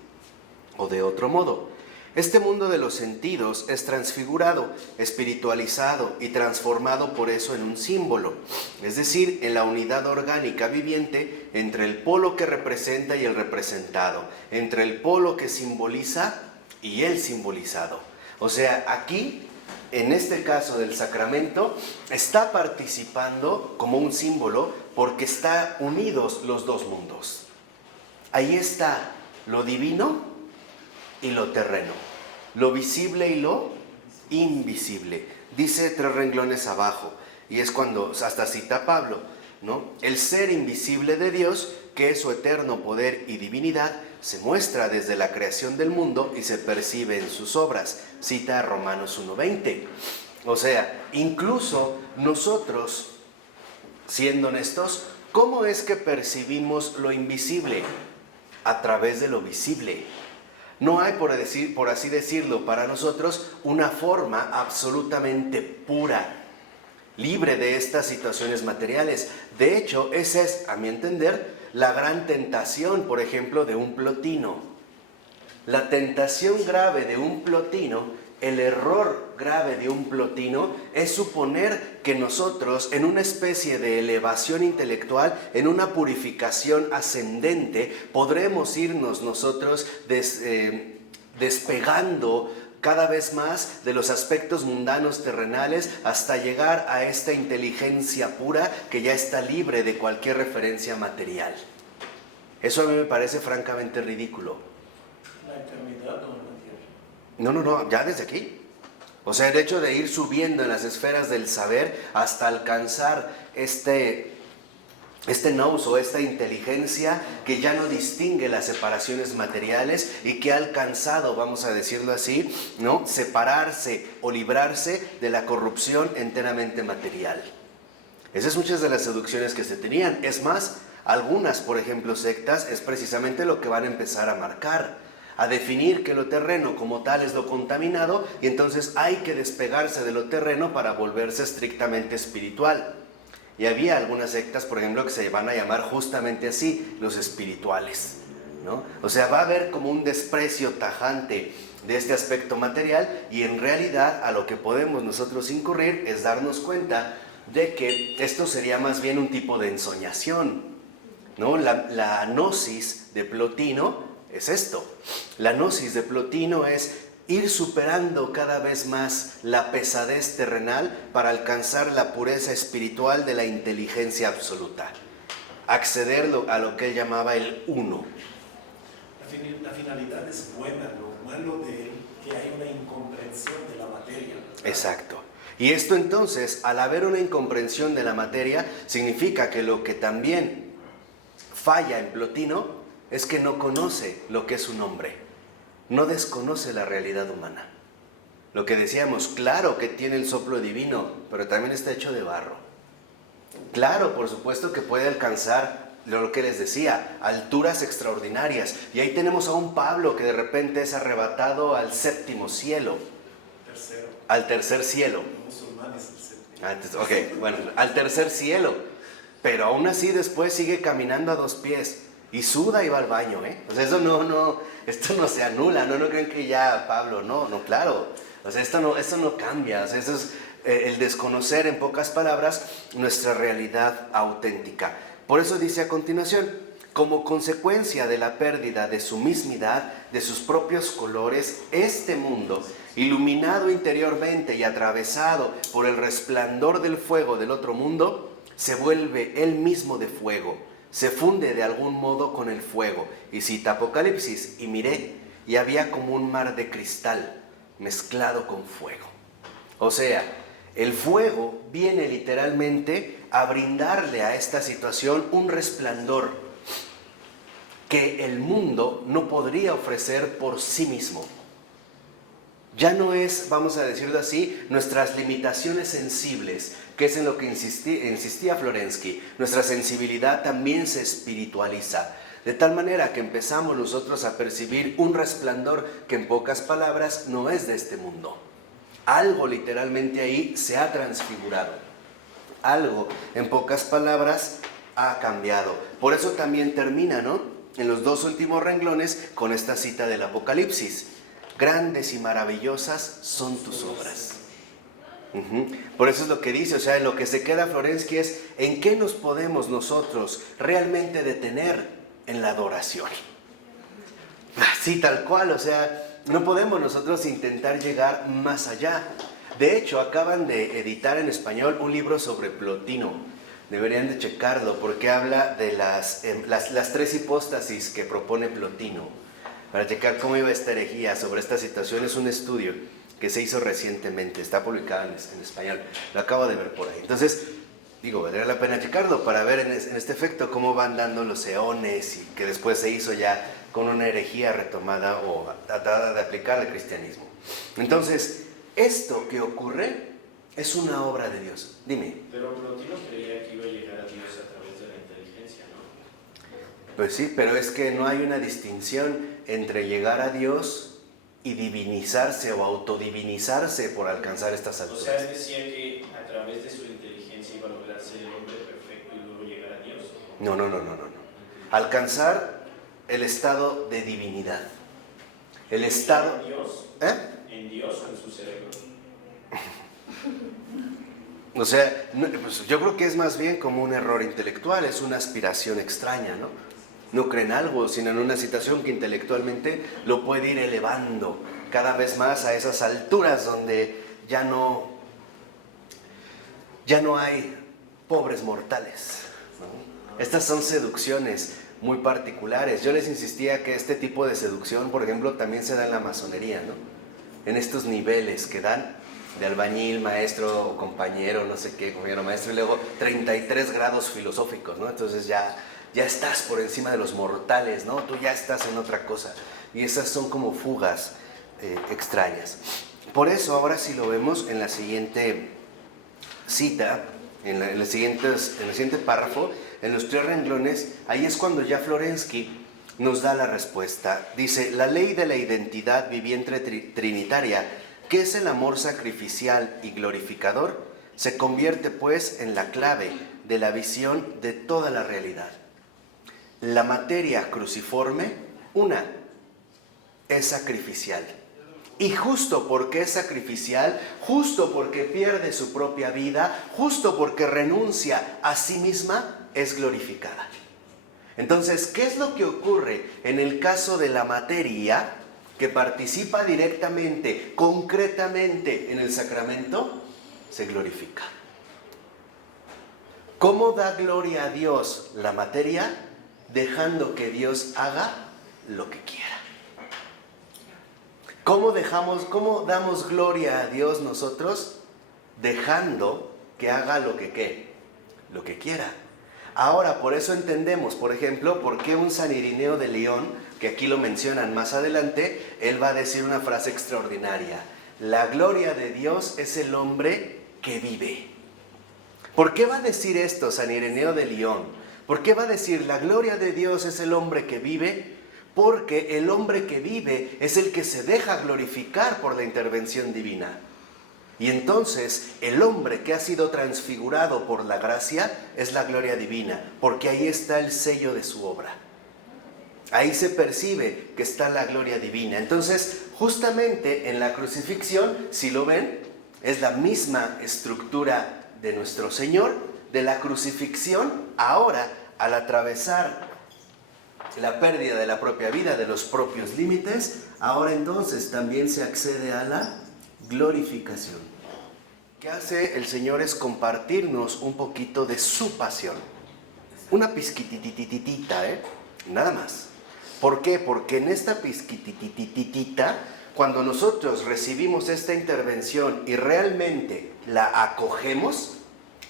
O de otro modo, Este mundo de los sentidos es transfigurado, espiritualizado y transformado por eso en un símbolo, es decir, en la unidad orgánica viviente entre el polo que representa y el representado, entre el polo que simboliza y el simbolizado. O sea, aquí, en este caso del sacramento, está participando como un símbolo porque están unidos los dos mundos. Ahí está lo divino y lo terreno, lo visible y lo invisible. Dice 3 renglones abajo, y es cuando hasta cita Pablo, ¿no? El ser invisible de Dios, que es su eterno poder y divinidad, se muestra desde la creación del mundo y se percibe en sus obras. Cita Romanos 1:20. O sea, incluso nosotros, siendo honestos, ¿cómo es que percibimos lo invisible? A través de lo visible. No hay, por así decirlo, para nosotros una forma absolutamente pura, libre de estas situaciones materiales. De hecho, esa es, a mi entender, la gran tentación, por ejemplo, de un plotino. La tentación grave de un plotino, el error grave de un plotino, es suponer que nosotros, en una especie de elevación intelectual, en una purificación ascendente, podremos irnos nosotros despegando cada vez más de los aspectos mundanos terrenales hasta llegar a esta inteligencia pura que ya está libre de cualquier referencia material. Eso a mí me parece francamente ridículo. La eternidad o la tierra. No, ya desde aquí. O sea, el hecho de ir subiendo en las esferas del saber hasta alcanzar este nous o esta inteligencia que ya no distingue las separaciones materiales y que ha alcanzado, vamos a decirlo así, ¿no?, separarse o librarse de la corrupción enteramente material. Esas son muchas de las seducciones que se tenían. Es más, algunas, por ejemplo, sectas, es precisamente lo que van a empezar a marcar, a definir que lo terreno como tal es lo contaminado, y entonces hay que despegarse de lo terreno para volverse estrictamente espiritual. Y había algunas sectas, por ejemplo, que se van a llamar justamente así, los espirituales, ¿no? O sea, va a haber como un desprecio tajante de este aspecto material, y en realidad a lo que podemos nosotros incurrir es darnos cuenta de que esto sería más bien un tipo de ensoñación, ¿no? La gnosis de Plotino es esto. La gnosis de Plotino es ir superando cada vez más la pesadez terrenal para alcanzar la pureza espiritual de la inteligencia absoluta. Acceder a lo que él llamaba el uno. La finalidad es buena, lo malo de él que hay una incomprensión de la materia, ¿verdad? Exacto. Y esto entonces, al haber una incomprensión de la materia, significa que lo que también falla en Plotino es que no conoce lo que es un hombre. No desconoce la realidad humana. Lo que decíamos, claro que tiene el soplo divino, pero también está hecho de barro. Claro, por supuesto que puede alcanzar lo que les decía, alturas extraordinarias. Y ahí tenemos a un Pablo que de repente es arrebatado al séptimo cielo. Tercero. Al tercer cielo. Los musulmanes, el séptimo. Ok, bueno, al tercer cielo. Pero aún así después sigue caminando a 2 pies. Y suda y va al baño, ¿eh? O sea, esto no se anula, no creen que ya Pablo, no, claro. O sea, esto no cambia, o sea, eso es el desconocer, en pocas palabras, nuestra realidad auténtica. Por eso dice a continuación, como consecuencia de la pérdida de su mismidad, de sus propios colores, este mundo, iluminado interiormente y atravesado por el resplandor del fuego del otro mundo, se vuelve él mismo de fuego, se funde de algún modo con el fuego. Y cita Apocalipsis, y miré, y había como un mar de cristal mezclado con fuego. O sea, el fuego viene literalmente a brindarle a esta situación un resplandor que el mundo no podría ofrecer por sí mismo. Ya no es, vamos a decirlo así, nuestras limitaciones sensibles, que es en lo que insistía Florensky. Nuestra sensibilidad también se espiritualiza, de tal manera que empezamos nosotros a percibir un resplandor que en pocas palabras no es de este mundo. Algo literalmente ahí se ha transfigurado. Algo, en pocas palabras, ha cambiado. Por eso también termina, ¿no?, en los 2 últimos renglones con esta cita del Apocalipsis. grandes y maravillosas son tus obras. Por eso es lo que dice, o sea, en lo que se queda Florensky es en qué nos podemos nosotros realmente detener en la adoración. Así tal cual, o sea, no podemos nosotros intentar llegar más allá. De hecho, acaban de editar en español un libro sobre Plotino. Deberían de checarlo porque habla de las tres hipóstasis que propone Plotino. Para checar cómo iba esta herejía sobre esta situación, es un estudio que se hizo recientemente, está publicado en español, lo acabo de ver por ahí. Entonces, digo, valdría la pena checarlo para ver en este efecto cómo van dando los eones y que después se hizo ya con una herejía retomada o tratada de aplicar al cristianismo. Entonces, esto que ocurre es una obra de Dios. Dime. Pero Plotino creía que iba a llegar a Dios a través de la inteligencia, ¿no? Pues sí, pero es que no hay una distinción entre llegar a Dios y divinizarse o autodivinizarse por alcanzar estas O alturas. sea, él decía que a través de su inteligencia iba a lograr ser el hombre perfecto y luego llegar a Dios. No. Alcanzar el estado de divinidad. El estado... ¿En Dios? ¿Eh? ¿En Dios o en su cerebro? O sea, pues yo creo que es más bien como un error intelectual, es una aspiración extraña, ¿no? No cree en algo, sino en una situación que intelectualmente lo puede ir elevando cada vez más a esas alturas donde ya no hay pobres mortales, ¿no? Estas son seducciones muy particulares. Yo les insistía que este tipo de seducción, por ejemplo, también se da en la masonería, ¿no? En estos niveles que dan de albañil, maestro o compañero, no sé qué, compañero maestro, y luego 33 grados filosóficos, ¿no? Entonces ya estás por encima de los mortales, ¿no? Tú ya estás en otra cosa. Y esas son como fugas extrañas. Por eso, ahora si lo vemos en la siguiente cita, en el siguiente párrafo, en los 3 renglones, ahí es cuando ya Florensky nos da la respuesta. Dice, la ley de la identidad viviente trinitaria, que es el amor sacrificial y glorificador, se convierte pues en la clave de la visión de toda la realidad. La materia cruciforme, es sacrificial. Y justo porque es sacrificial, justo porque pierde su propia vida, justo porque renuncia a sí misma, es glorificada. Entonces, ¿qué es lo que ocurre en el caso de la materia que participa directamente, concretamente en el sacramento? Se glorifica. ¿Cómo da gloria a Dios la materia? Dejando que Dios haga lo que quiera. ¿Cómo damos gloria a Dios nosotros? Dejando que haga lo que quiera. Ahora, por eso entendemos, por ejemplo, por qué un San Irineo de León, que aquí lo mencionan más adelante, él va a decir una frase extraordinaria. La gloria de Dios es el hombre que vive. ¿Por qué va a decir esto San Ireneo de León? ¿Por qué va a decir la gloria de Dios es el hombre que vive? Porque el hombre que vive es el que se deja glorificar por la intervención divina. Y entonces el hombre que ha sido transfigurado por la gracia es la gloria divina, porque ahí está el sello de su obra. Ahí se percibe que está la gloria divina. Entonces, justamente en la crucifixión, si lo ven, es la misma estructura de nuestro Señor, de la crucifixión. Ahora, al atravesar la pérdida de la propia vida, de los propios límites, ahora entonces también se accede a la glorificación. ¿Qué hace el Señor? Es compartirnos un poquito de su pasión. Una pizquitititita, nada más. ¿Por qué? Porque en esta pizquitititita, cuando nosotros recibimos esta intervención y realmente la acogemos,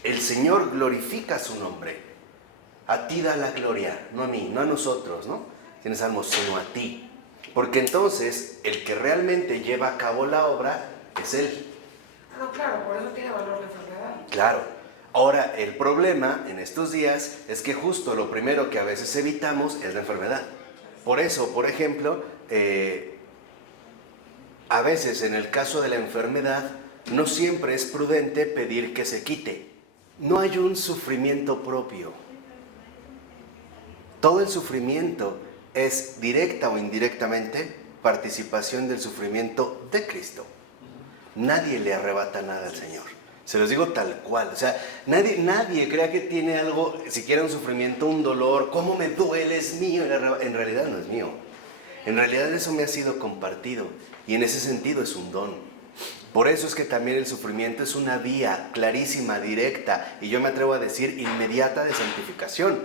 el Señor glorifica su nombre. A ti da la gloria, no a mí, no a nosotros, ¿no? Tienes salmos, sino a ti. Porque entonces el que realmente lleva a cabo la obra es Él. No, claro, por eso tiene valor la enfermedad. Claro. Ahora, el problema en estos días es que justo lo primero que a veces evitamos es la enfermedad. Por eso, por ejemplo, a veces en el caso de la enfermedad, no siempre es prudente pedir que se quite. No hay un sufrimiento propio. Todo el sufrimiento es directa o indirectamente participación del sufrimiento de Cristo. Nadie le arrebata nada al Señor. Se los digo tal cual. O sea, nadie crea que tiene algo, siquiera un sufrimiento, un dolor. ¿Cómo me duele? Es mío. En realidad no es mío. En realidad eso me ha sido compartido. Y en ese sentido es un don. Por eso es que también el sufrimiento es una vía clarísima, directa, y yo me atrevo a decir inmediata de santificación.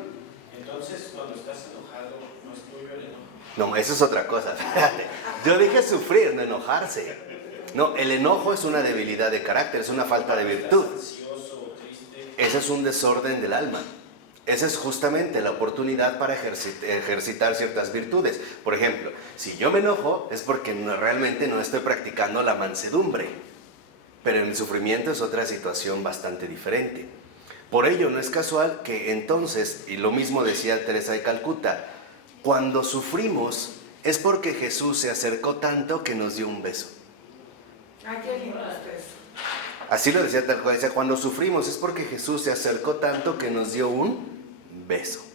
Entonces, cuando estás enojado, no es tuyo el enojo. No, eso es otra cosa. Fíjate. Yo dije sufrir, no enojarse. No, el enojo es una debilidad de carácter, es una falta de virtud. Estás ansioso o triste. Ese es un desorden del alma. Esa es justamente la oportunidad para ejercitar ciertas virtudes. Por ejemplo, si yo me enojo es porque realmente no estoy practicando la mansedumbre. Pero en el sufrimiento es otra situación bastante diferente. Por ello no es casual que entonces, y lo mismo decía Teresa de Calcuta, cuando sufrimos es porque Jesús se acercó tanto que nos dio un beso. Ay, qué lindo es eso. Así lo decía tal cual, decía, cuando sufrimos es porque Jesús se acercó tanto que nos dio un beso.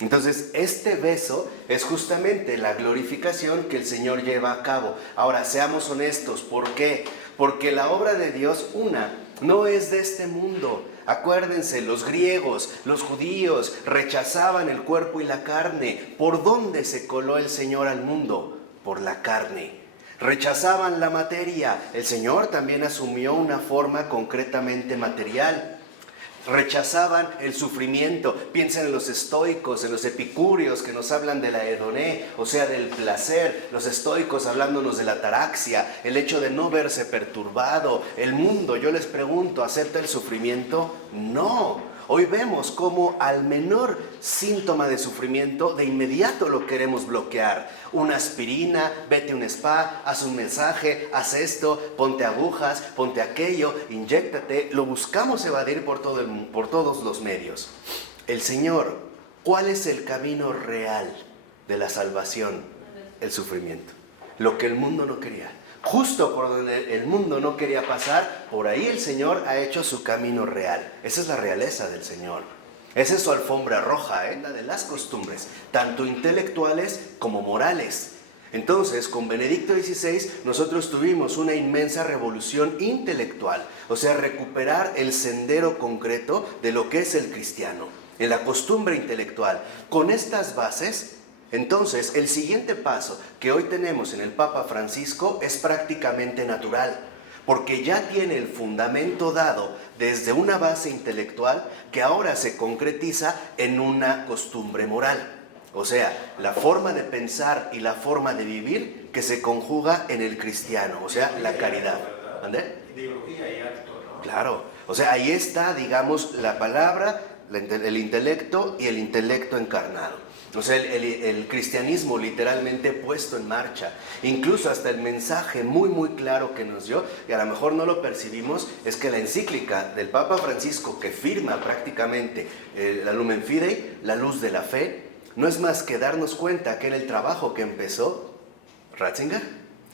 Entonces, este beso es justamente la glorificación que el Señor lleva a cabo. Ahora, seamos honestos, ¿por qué? Porque la obra de Dios, no es de este mundo. Acuérdense, los griegos, los judíos rechazaban el cuerpo y la carne. ¿Por dónde se coló el Señor al mundo? Por la carne. Rechazaban la materia. El Señor también asumió una forma concretamente material. Rechazaban el sufrimiento. Piensen en los estoicos, en los epicúreos que nos hablan de la hedoné, o sea, del placer. Los estoicos hablándonos de la ataraxia, el hecho de no verse perturbado. El mundo, yo les pregunto, ¿acepta el sufrimiento? No. Hoy vemos cómo al menor síntoma de sufrimiento, de inmediato lo queremos bloquear. Una aspirina, vete a un spa, haz un mensaje, haz esto, ponte agujas, ponte aquello, inyéctate. Lo buscamos evadir por todos los medios. El Señor, ¿cuál es el camino real de la salvación? El sufrimiento. Lo que el mundo no quería. Justo por donde el mundo no quería pasar, por ahí el Señor ha hecho su camino real. Esa es la realeza del Señor. Esa es su alfombra roja, la de las costumbres, tanto intelectuales como morales. Entonces, con Benedicto XVI, nosotros tuvimos una inmensa revolución intelectual, o sea, recuperar el sendero concreto de lo que es el cristiano, en la costumbre intelectual. Con estas bases, entonces, el siguiente paso que hoy tenemos en el Papa Francisco es prácticamente natural, porque ya tiene el fundamento dado desde una base intelectual que ahora se concretiza en una costumbre moral. O sea, la forma de pensar y la forma de vivir que se conjuga en el cristiano, o sea, la caridad. ¿Ande? Ideología y acto, ¿no? Claro, o sea, ahí está, digamos, la palabra, el intelecto y el intelecto encarnado. O sea, el cristianismo literalmente puesto en marcha. Incluso hasta el mensaje muy muy claro que nos dio, y a lo mejor no lo percibimos, es que la encíclica del Papa Francisco, que firma prácticamente la Lumen Fidei, la luz de la fe, no es más que darnos cuenta que era el trabajo que empezó Ratzinger,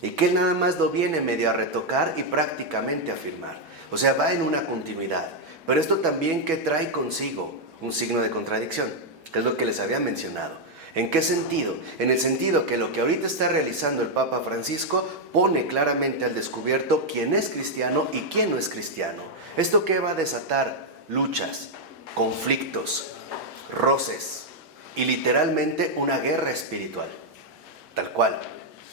y que él nada más lo viene medio a retocar y prácticamente a firmar. O sea, va en una continuidad. Pero esto también que trae consigo un signo de contradicción, que es lo que les había mencionado. ¿En qué sentido? En el sentido que lo que ahorita está realizando el Papa Francisco pone claramente al descubierto quién es cristiano y quién no es cristiano. ¿Esto qué va a desatar? Luchas, conflictos, roces y literalmente una guerra espiritual, tal cual.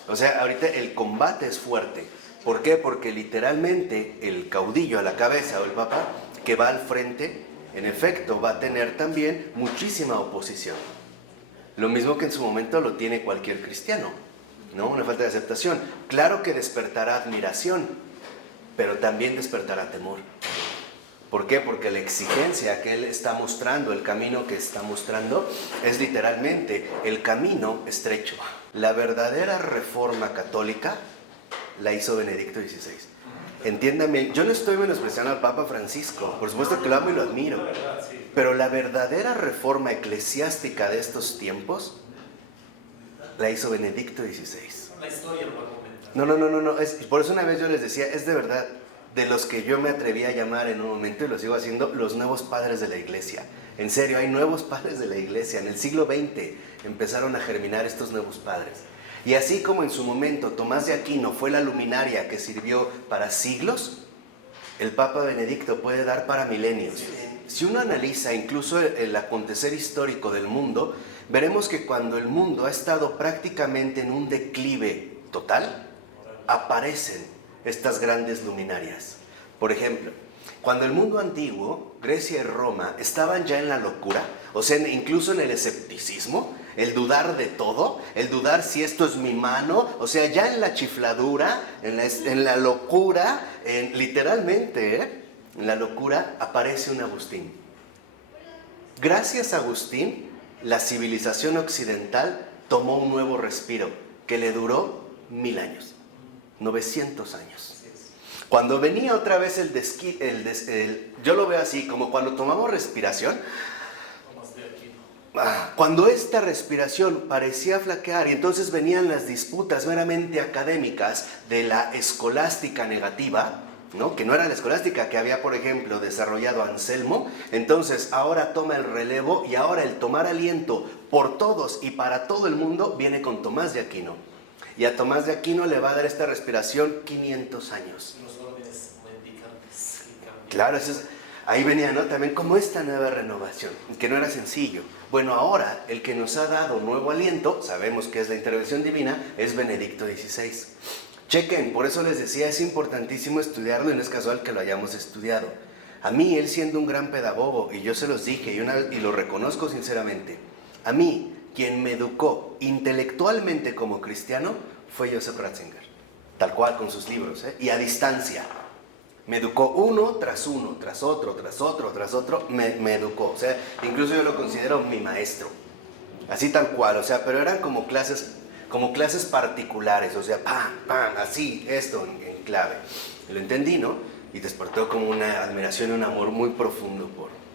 O sea, ahorita el combate es fuerte. ¿Por qué? Porque literalmente el caudillo a la cabeza o el Papa que va al frente, en efecto, va a tener también muchísima oposición. Lo mismo que en su momento lo tiene cualquier cristiano, ¿no? Una falta de aceptación. Claro que despertará admiración, pero también despertará temor. ¿Por qué? Porque la exigencia que él está mostrando, el camino que está mostrando, es literalmente el camino estrecho. La verdadera reforma católica la hizo Benedicto XVI. Entiéndame, yo no estoy menospreciando al Papa Francisco, por supuesto que lo amo y lo admiro, pero la verdadera reforma eclesiástica de estos tiempos la hizo Benedicto XVI. La historia lo va a comentar. No, por eso una vez yo les decía, es de verdad de los que yo me atreví a llamar en un momento y lo sigo haciendo, los nuevos padres de la iglesia. En serio, hay nuevos padres de la iglesia. En el siglo XX empezaron a germinar estos nuevos padres. Y así como en su momento Tomás de Aquino fue la luminaria que sirvió para siglos, el Papa Benedicto puede dar para milenios. Si uno analiza incluso el acontecer histórico del mundo, veremos que cuando el mundo ha estado prácticamente en un declive total, aparecen estas grandes luminarias. Por ejemplo, cuando el mundo antiguo, Grecia y Roma, estaban ya en la locura, o sea, incluso en el escepticismo, el dudar de todo, el dudar si esto es mi mano, o sea, ya en la chifladura, en la locura, literalmente, en la locura aparece un Agustín. Gracias a Agustín, la civilización occidental tomó un nuevo respiro que le duró 1000 años, 900 años. Cuando venía otra vez yo lo veo así, como cuando tomamos respiración, cuando esta respiración parecía flaquear y entonces venían las disputas meramente académicas de la escolástica negativa, ¿no? Que no era la escolástica que había, por ejemplo, desarrollado Anselmo, entonces ahora toma el relevo y ahora el tomar aliento por todos y para todo el mundo viene con Tomás de Aquino. Y a Tomás de Aquino le va a dar esta respiración 500 años. Los órdenes mendicantes que cambian. Claro, ahí venía, ¿no? También como esta nueva renovación, que no era sencillo. Bueno, ahora el que nos ha dado nuevo aliento, sabemos que es la intervención divina, es Benedicto XVI. Chequen, por eso les decía, es importantísimo estudiarlo y no es casual que lo hayamos estudiado. A mí, él siendo un gran pedagogo, y yo se los dije y lo reconozco sinceramente, a mí, quien me educó intelectualmente como cristiano fue Joseph Ratzinger, tal cual con sus libros, y a distancia. Me educó uno, tras otro, me educó. O sea, incluso yo lo considero mi maestro. Así tal cual, o sea, pero eran como clases particulares, o sea, así, esto en clave. Lo entendí, ¿no? Y despertó como una admiración y un amor muy profundo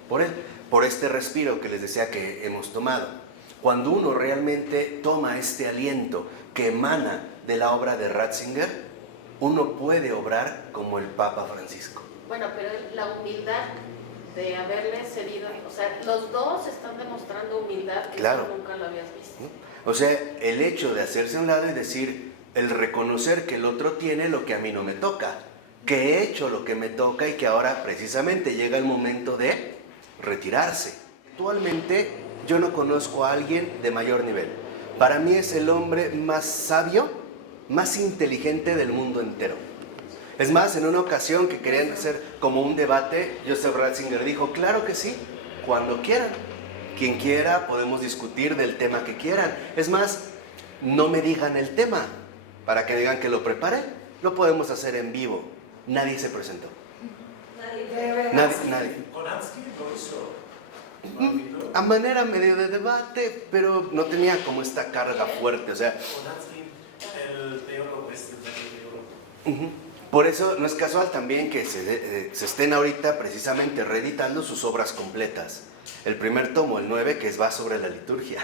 por él, por este respiro que les decía que hemos tomado. Cuando uno realmente toma este aliento que emana de la obra de Ratzinger, uno puede obrar como el Papa Francisco. Bueno, pero la humildad de haberle cedido, o sea, los dos están demostrando humildad que Claro. tú nunca lo habías visto. O sea, el hecho de hacerse a un lado y decir, el reconocer que el otro tiene lo que a mí no me toca, que he hecho lo que me toca y que ahora precisamente llega el momento de retirarse. Actualmente yo no conozco a alguien de mayor nivel. Para mí es el hombre más sabio, más inteligente del mundo entero. Es más, en una ocasión que querían hacer como un debate, Joseph Ratzinger dijo, claro que sí, cuando quieran. Quien quiera, podemos discutir del tema que quieran. Es más, no me digan el tema, para que digan que lo prepare, lo podemos hacer en vivo. Nadie se presentó. Nadie. Polanski lo hizo. A manera medio de debate, pero no tenía como esta carga fuerte, o sea... Polanski, el teólogo, teólogo. Por eso no es casual también que se estén ahorita precisamente reeditando sus obras completas. El primer tomo, el 9, que va sobre la liturgia.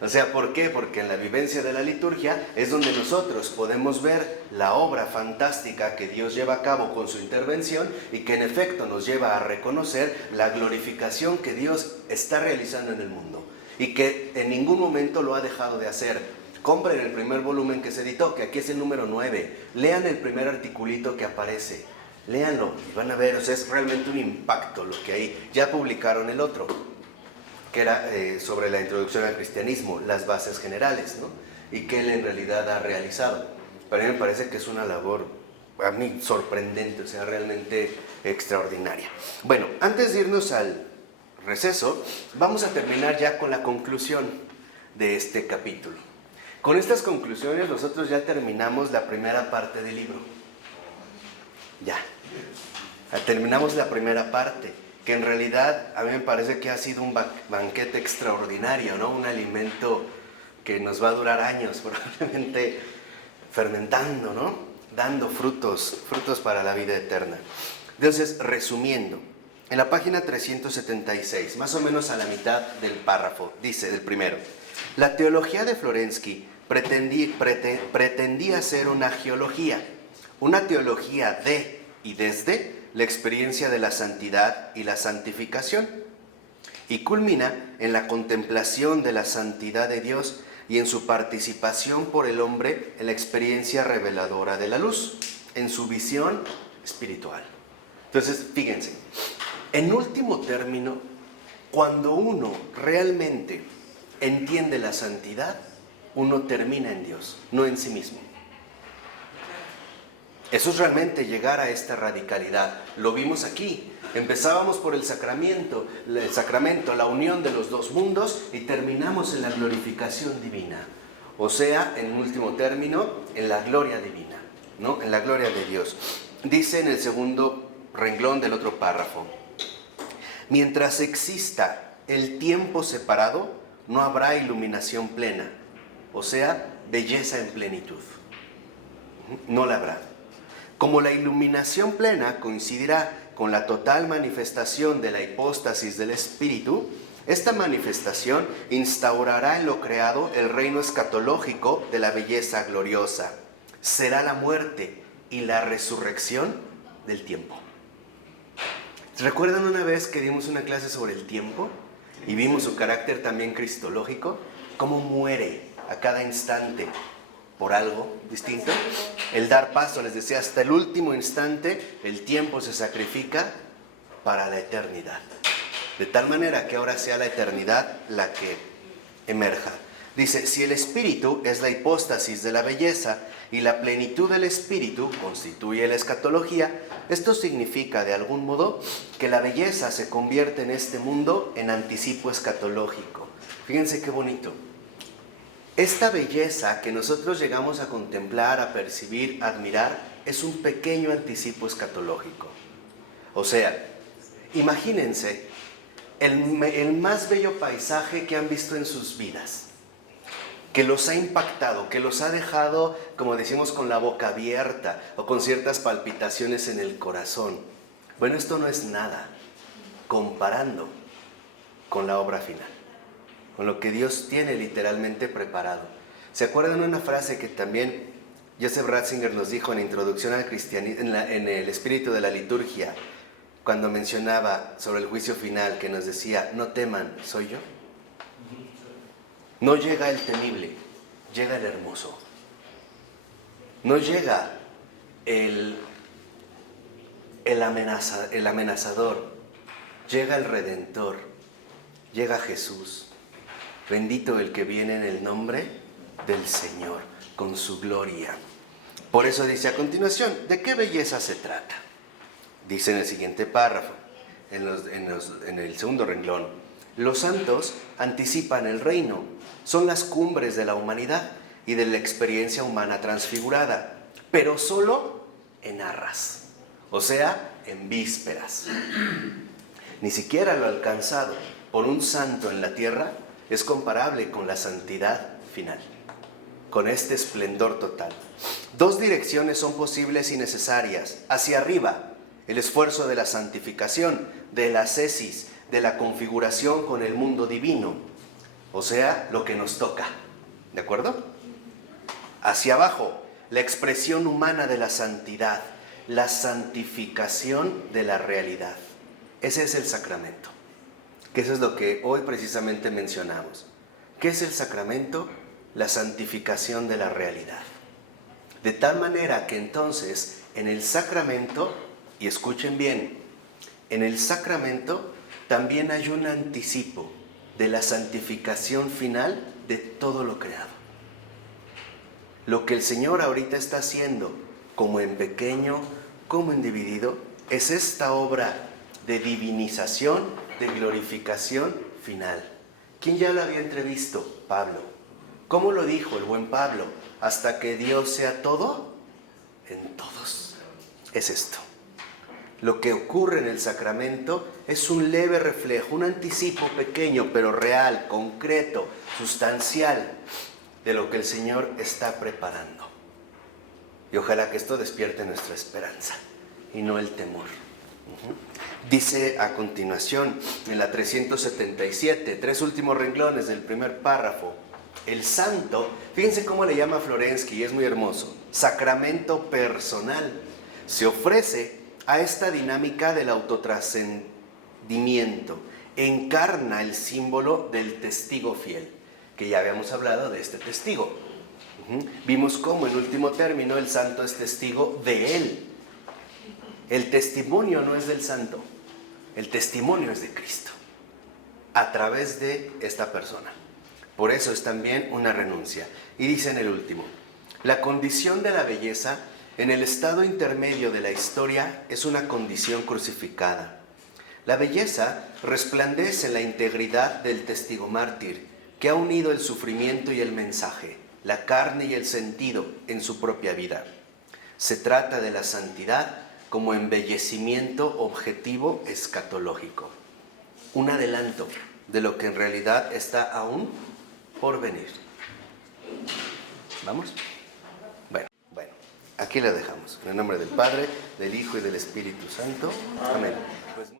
O sea, ¿por qué? Porque en la vivencia de la liturgia es donde nosotros podemos ver la obra fantástica que Dios lleva a cabo con su intervención y que en efecto nos lleva a reconocer la glorificación que Dios está realizando en el mundo y que en ningún momento lo ha dejado de hacer. Compren el primer volumen que se editó, que aquí es el número 9. Lean el primer articulito que aparece. Léanlo y van a ver, o sea, es realmente un impacto lo que hay. Ya publicaron el otro, que era sobre la introducción al cristianismo, las bases generales, ¿no? Y que él en realidad ha realizado. Para mí me parece que es una labor, a mí, sorprendente, o sea, realmente extraordinaria. Bueno, antes de irnos al receso, vamos a terminar ya con la conclusión de este capítulo. Con estas conclusiones nosotros ya terminamos la primera parte del libro. Ya. Terminamos la primera parte, que en realidad a mí me parece que ha sido un banquete extraordinario, ¿no? Un alimento que nos va a durar años, probablemente fermentando, ¿no? Dando frutos para la vida eterna. Entonces, resumiendo, en la página 376, más o menos a la mitad del párrafo, dice del primero: la teología de Florensky pretendía ser una agiología, una teología de y desde la experiencia de la santidad y la santificación, y culmina en la contemplación de la santidad de Dios y en su participación por el hombre en la experiencia reveladora de la luz, en su visión espiritual. Entonces, fíjense, en último término, cuando uno realmente entiende la santidad, uno termina en Dios, no en sí mismo. Eso es realmente llegar a esta radicalidad. Lo vimos aquí. Empezábamos por el sacramento, la unión de los dos mundos, y terminamos en la glorificación divina. O sea, en último término, en la gloria divina, ¿no? En la gloria de Dios. Dice en el segundo renglón del otro párrafo: mientras exista el tiempo separado, no habrá iluminación plena, o sea, belleza en plenitud. No la habrá. Como la iluminación plena coincidirá con la total manifestación de la hipóstasis del Espíritu, esta manifestación instaurará en lo creado el reino escatológico de la belleza gloriosa. Será la muerte y la resurrección del tiempo. ¿Recuerdan una vez que dimos una clase sobre el tiempo y vimos su carácter también cristológico? Cómo muere a cada instante por algo distinto. El dar paso, les decía, hasta el último instante, el tiempo se sacrifica para la eternidad. De tal manera que ahora sea la eternidad la que emerja. Dice, si el espíritu es la hipóstasis de la belleza y la plenitud del espíritu constituye la escatología, esto significa de algún modo que la belleza se convierte en este mundo en anticipo escatológico. Fíjense qué bonito. Esta belleza que nosotros llegamos a contemplar, a percibir, a admirar, es un pequeño anticipo escatológico. O sea, imagínense el más bello paisaje que han visto en sus vidas, que los ha impactado, que los ha dejado, como decimos, con la boca abierta o con ciertas palpitaciones en el corazón. Bueno, esto no es nada comparando con la obra final, con lo que Dios tiene literalmente preparado. ¿Se acuerdan una frase que también Joseph Ratzinger nos dijo en la introducción al cristianismo, en el espíritu de la liturgia, cuando mencionaba sobre el juicio final, que nos decía, no teman, soy yo? No llega el temible, llega el hermoso. No llega el amenazador, llega el Redentor, llega Jesús. Bendito el que viene en el nombre del Señor, con su gloria. Por eso dice a continuación, ¿de qué belleza se trata? Dice en el siguiente párrafo, en el segundo renglón, los santos anticipan el reino, son las cumbres de la humanidad y de la experiencia humana transfigurada, pero solo en arras, o sea, en vísperas. Ni siquiera lo alcanzado por un santo en la tierra es comparable con la santidad final, con este esplendor total. Dos direcciones son posibles y necesarias. Hacia arriba, el esfuerzo de la santificación, de la ascesis, de la configuración con el mundo divino, o sea, lo que nos toca, ¿de acuerdo? Hacia abajo, la expresión humana de la santidad, la santificación de la realidad. Ese es el sacramento, que eso es lo que hoy precisamente mencionamos. ¿Qué es el sacramento? La santificación de la realidad. De tal manera que entonces, en el sacramento, y escuchen bien, en el sacramento también hay un anticipo de la santificación final de todo lo creado. Lo que el Señor ahorita está haciendo, como en pequeño, como en dividido, es esta obra de divinización, de glorificación final. ¿Quién ya lo había entrevisto? Pablo. ¿Cómo lo dijo el buen Pablo? Hasta que Dios sea todo en todos. Es esto. Lo que ocurre en el sacramento es un leve reflejo, un anticipo pequeño, pero real, concreto, sustancial, de lo que el Señor está preparando. Y ojalá que esto despierte nuestra esperanza y no el temor. Dice a continuación, en la 377, 3 últimos renglones del primer párrafo, el santo, fíjense cómo le llama Florensky, y es muy hermoso, sacramento personal, se ofrece a esta dinámica del autotrascendimiento, encarna el símbolo del testigo fiel. que ya habíamos hablado de este testigo. Vimos cómo en último término el santo es testigo de él. El testimonio no es del santo, el testimonio es de Cristo, a través de esta persona. Por eso es también una renuncia. Y dice en el último, la condición de la belleza en el estado intermedio de la historia es una condición crucificada. La belleza resplandece en la integridad del testigo mártir, que ha unido el sufrimiento y el mensaje, la carne y el sentido en su propia vida. Se trata de la santidad como embellecimiento objetivo escatológico. Un adelanto de lo que en realidad está aún por venir. ¿Vamos? Bueno, aquí la dejamos. En el nombre del Padre, del Hijo y del Espíritu Santo. Amén. Pues,